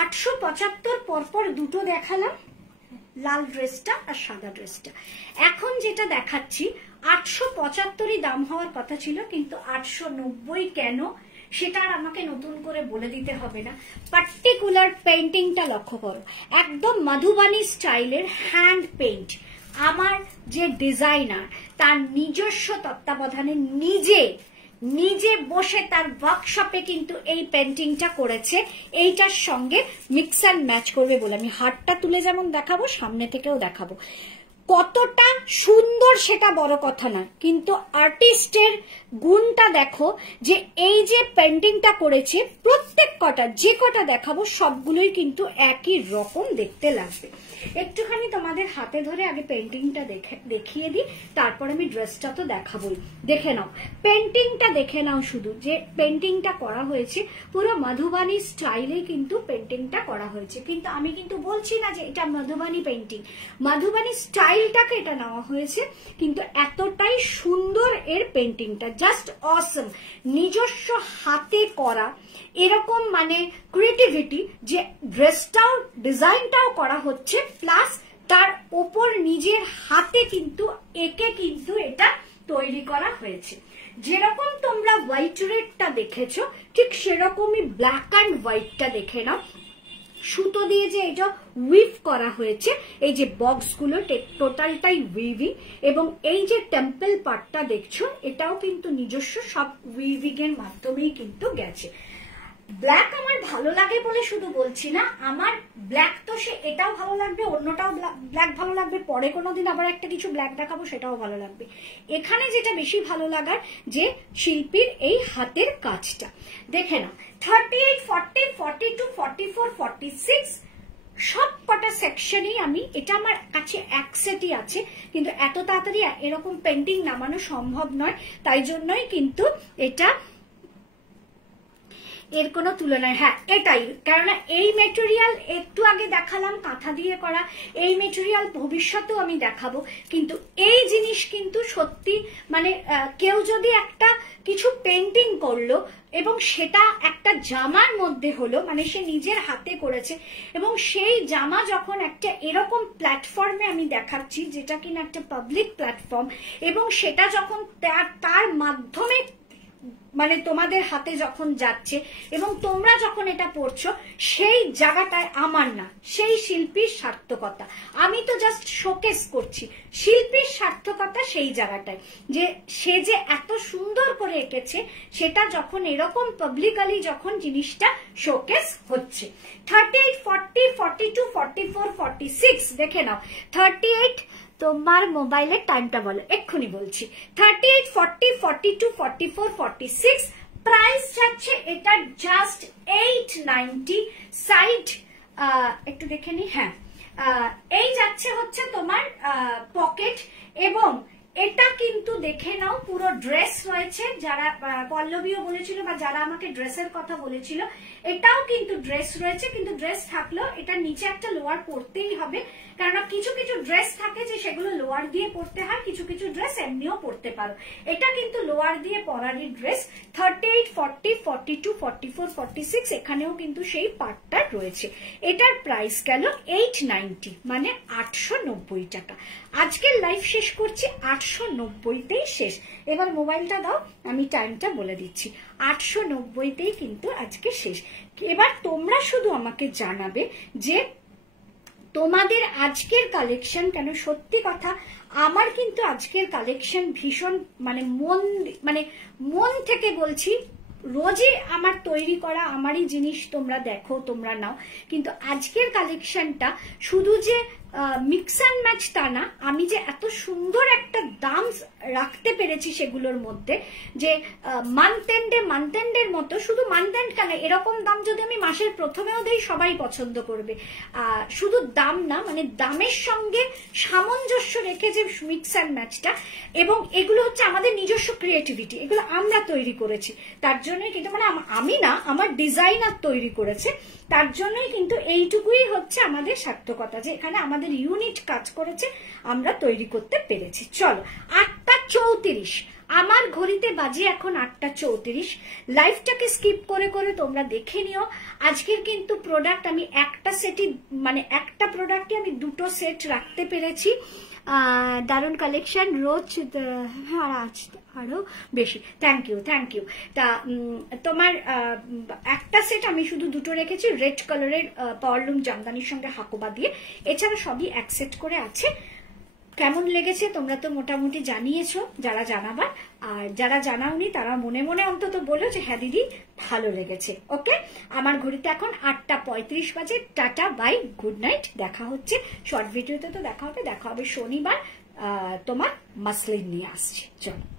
875 পরপর দুটো দেখালাম, লাল ড্রেসটা আর সাদা ড্রেসটা। এখন যেটা দেখাচ্ছি 875ই দাম হওয়ার কথা ছিল, কিন্তু 890 কেন সেটা আর আমাকে নতুন করে বলে দিতে হবে না। পার্টিকুলার পেইন্টিংটা লক্ষ্য করো, একদম মধুবানী স্টাইলের হ্যান্ড পেইন্ট। আমার যে ডিজাইনার তার নিজস্ব তত্ত্বাবধানে নিজে বসে তার ওয়ার্কশপে কিন্তু এই পেন্টিংটা করেছে। এইটার সঙ্গে মিক্স অ্যান্ড ম্যাচ করবে বলে আমি হাতটা তুলে যেমন দেখাবো, সামনে থেকেও দেখাবো। কতটা সুন্দর সেটা বড় কথা না, কিন্তু আর্টিস্টের গুণটা দেখো, যে এই যে পেন্টিংটা করেছে প্রত্যেক কটা যে কটা দেখাবো সবগুলোই কিন্তু একই রকম দেখতে লাগবে। একটুখানি তোমাদের হাতে ধরে আগে পেন্টিংটা দেখিয়ে দিই, তারপর আমি ড্রেসটা তো দেখাবোই। দেখে নাও পেন্টিংটা, দেখে নাও শুধু যে পেন্টিংটা করা হয়েছে পুরো মধুবানী স্টাইলে কিন্তু পেন্টিংটা করা হয়েছে। কিন্তু আমি কিন্তু বলছি না যে এটা মধুবানী পেন্টিং, মধুবানী স্টাইলটাকে এটা নেওয়া হয়েছে, কিন্তু এতটাই সুন্দর এর পেন্টিংটা, জাস্ট অসম। নিজস্ব হাতে করা এরকম মানে ক্রিয়েটিভিটি, যে ড্রেসটাও ডিজাইনটাও করা হচ্ছে, প্লাস তার ওপর নিজের হাতে কিন্তু একে কিন্তু এটা তৈরি করা হয়েছে। যেরকম তোমরা হোয়াইট রেডটা দেখেছো ঠিক সেরকমই ব্ল্যাক অ্যান্ড হোয়াইটটা দেখে নাও। সুতো দিয়ে যে এটা উইভ করা হয়েছে, এই যে বক্সগুলো টোটালটাই উইভিং, এবং এই যে টেম্পল পার্টটা দেখছো এটাও কিন্তু নিজস্ব সব উইভিং এর মাধ্যমেই কিন্তু গেছে। ব্ল্যাক আমার ভালো লাগে বলে শুধু বলছি না, আমার ব্ল্যাক তো সে এটাও ভালো লাগবে, অন্যটাও ব্ল্যাক ভালো লাগবে, পরে কোনোদিন আবার একটা কিছু ব্ল্যাক দেখাবো সেটাও ভালো লাগবে। এখানে যেটা বেশি ভালো লাগার যে শিল্পীর এই হাতের কাজটা দেখে না। 38, 40, 42, 44, 46 সব কটা সেকশনেই আমি, এটা আমার কাছে এক সেটই আছে, কিন্তু এত তাড়াতাড়ি এরকম পেন্টিং নামানো সম্ভব নয়, তাই জন্যই কিন্তু এটা এর কোনো তুলনায়। হ্যাঁ এটাই, কেননা এই মেটেরিয়াল একটু আগে দেখালাম কাঁথা দিয়ে করা, এই মেটেরিয়াল ভবিষ্যতেও আমি দেখাবো, কিন্তু এই জিনিস কিন্তু সত্যি মানে কেউ যদি একটা কিছু পেন্টিং করলো এবং সেটা একটা জামার মধ্যে হলো, মানে সে নিজের হাতে করেছে, এবং সেই জামা যখন একটা এরকম প্ল্যাটফর্মে আমি দেখাচ্ছি যেটা কিনা একটা পাবলিক প্ল্যাটফর্ম, এবং সেটা যখন তার মাধ্যমে মানে তোমাদের হাতে যখন যাচ্ছে এবং তোমরা যখন এটা পড়ছো, সেই জায়গাটায় আমার না, সেই শিল্পীর সার্থকতা। আমি তো জাস্ট শোকেস করছি, শিল্পীর সার্থকতা সেই জায়গাটায়, যে সে যে এত সুন্দর করে এঁকেছে সেটা যখন এরকম পাবলিকালি যখন জিনিসটা শোকেস হচ্ছে। 38, 40, 42, 44, 46 দেখে নাও। 38 তোমার মোবাইলের টাইমটা বলো, এক্ষুনি বলছি। 38, 40, 42, 44, 46 প্রাইস যাচ্ছে এটা জাস্ট 890। সাইড একটু দেখে নি, হ্যাঁ এই যাচ্ছে হচ্ছে তোমার পকেট, এবং এটা কিন্তু দেখে নাও, পুরো ড্রেস রয়েছে। যারা পল্লবীও বলেছিল বা যারা আমাকে ড্রেসের কথা বলেছিল, এটাও কিন্তু ড্রেস রয়েছে, কিন্তু ড্রেস থাকলেও এটা নিচে একটা লোয়ার পরতেই হবে, কারণ কিছু কিছু ড্রেস থাকে যে সেগুলো লোয়ার দিয়ে পরতে হয়, কিছু কিছু ড্রেস এমনিও পরতে পারো। এটা কিন্তু লোয়ার দিয়ে পরারই ড্রেস। 38, 40, 42, 44, 46 এখানেও কিন্তু সেই পার্টটা রয়েছে। এটার প্রাইস গেল 890, মানে 890 টাকা। আজকের লাইভ শেষ করছি 890তেই শেষ। এবার মোবাইলটা দাও, আমি টাইমটা বলে দিচ্ছি। 890তেই কিন্তু আজকে শেষ। এবার তোমরা শুধু আমাকে জানাবে যে তোমাদের আজকের কালেকশন, কেন সত্যি কথা আমার কিন্তু আজকের কালেকশন ভীষণ মানে মন থেকে বলছি, রোজই আমার তৈরি করা আমারই জিনিস তোমরা দেখো, তোমরা নাও, কিন্তু আজকের কালেকশনটা শুধু যে মিক্স অ্যান্ড ম্যাচ তা না, আমি যে এত সুন্দর একটা দাম রাখতে পেরেছি সেগুলোর মধ্যে, যে মান্থ এন্ডের মতো, শুধু মান্থ এন্ড কেন, এরকম দাম যদি আমি মাসের প্রথমেও দেই সবাই পছন্দ করবে। শুধু দাম না, মানে দামের সঙ্গে সামঞ্জস্য রেখে যে মিক্স অ্যান্ড ম্যাচটা, এবং এগুলো হচ্ছে আমাদের নিজস্ব ক্রিয়েটিভিটি, এগুলো আমরা তৈরি করেছি। তার জন্যই কিন্তু মানে আমি না, আমার ডিজাইনার তৈরি করেছে, তার জন্যই কিন্তু এইটুকুই হচ্ছে আমাদের সার্থকতা, যে এখানে আমাদের ইউনিট কাজ করেছে, আমরা তৈরি করতে পেরেছি। চলো 8:34 আমার ঘড়িতে বাজে এখন 8:34। লাইভটাকে স্কিপ করে করে তোমরা দেখে নিও। আজকের কিন্তু প্রোডাক্ট আমি একটা সেটই, মানে একটা প্রোডাক্টে আমি দুটো সেট রাখতে পেরেছি। দারুণ কালেকশন, রোজ আরো বেশি। Thank you. তা তোমার একটা সেট আমি শুধু দুটো রেখেছি, রেড কালারের পাওয়ারলুম জামদানির সঙ্গে হাকোবা দিয়ে, এছাড়া সবই এক সেট করে আছে। কেমন লেগেছে তোমরা তো মোটামুটি জানিয়েছো, যারা জানাবার, আর যারা জানাওনি তারা মনে মনে অন্তত বলো যে হ্যাঁ দিদি ভালো লেগেছে। ওকে, আমার ঘড়িতে এখন 8:35 বাজে। Tata, bye, good night. দেখা হচ্ছে শর্ট ভিডিওতে, তো দেখা হবে শনিবার তোমার মাসলিন নিয়ে আসছি। চলো।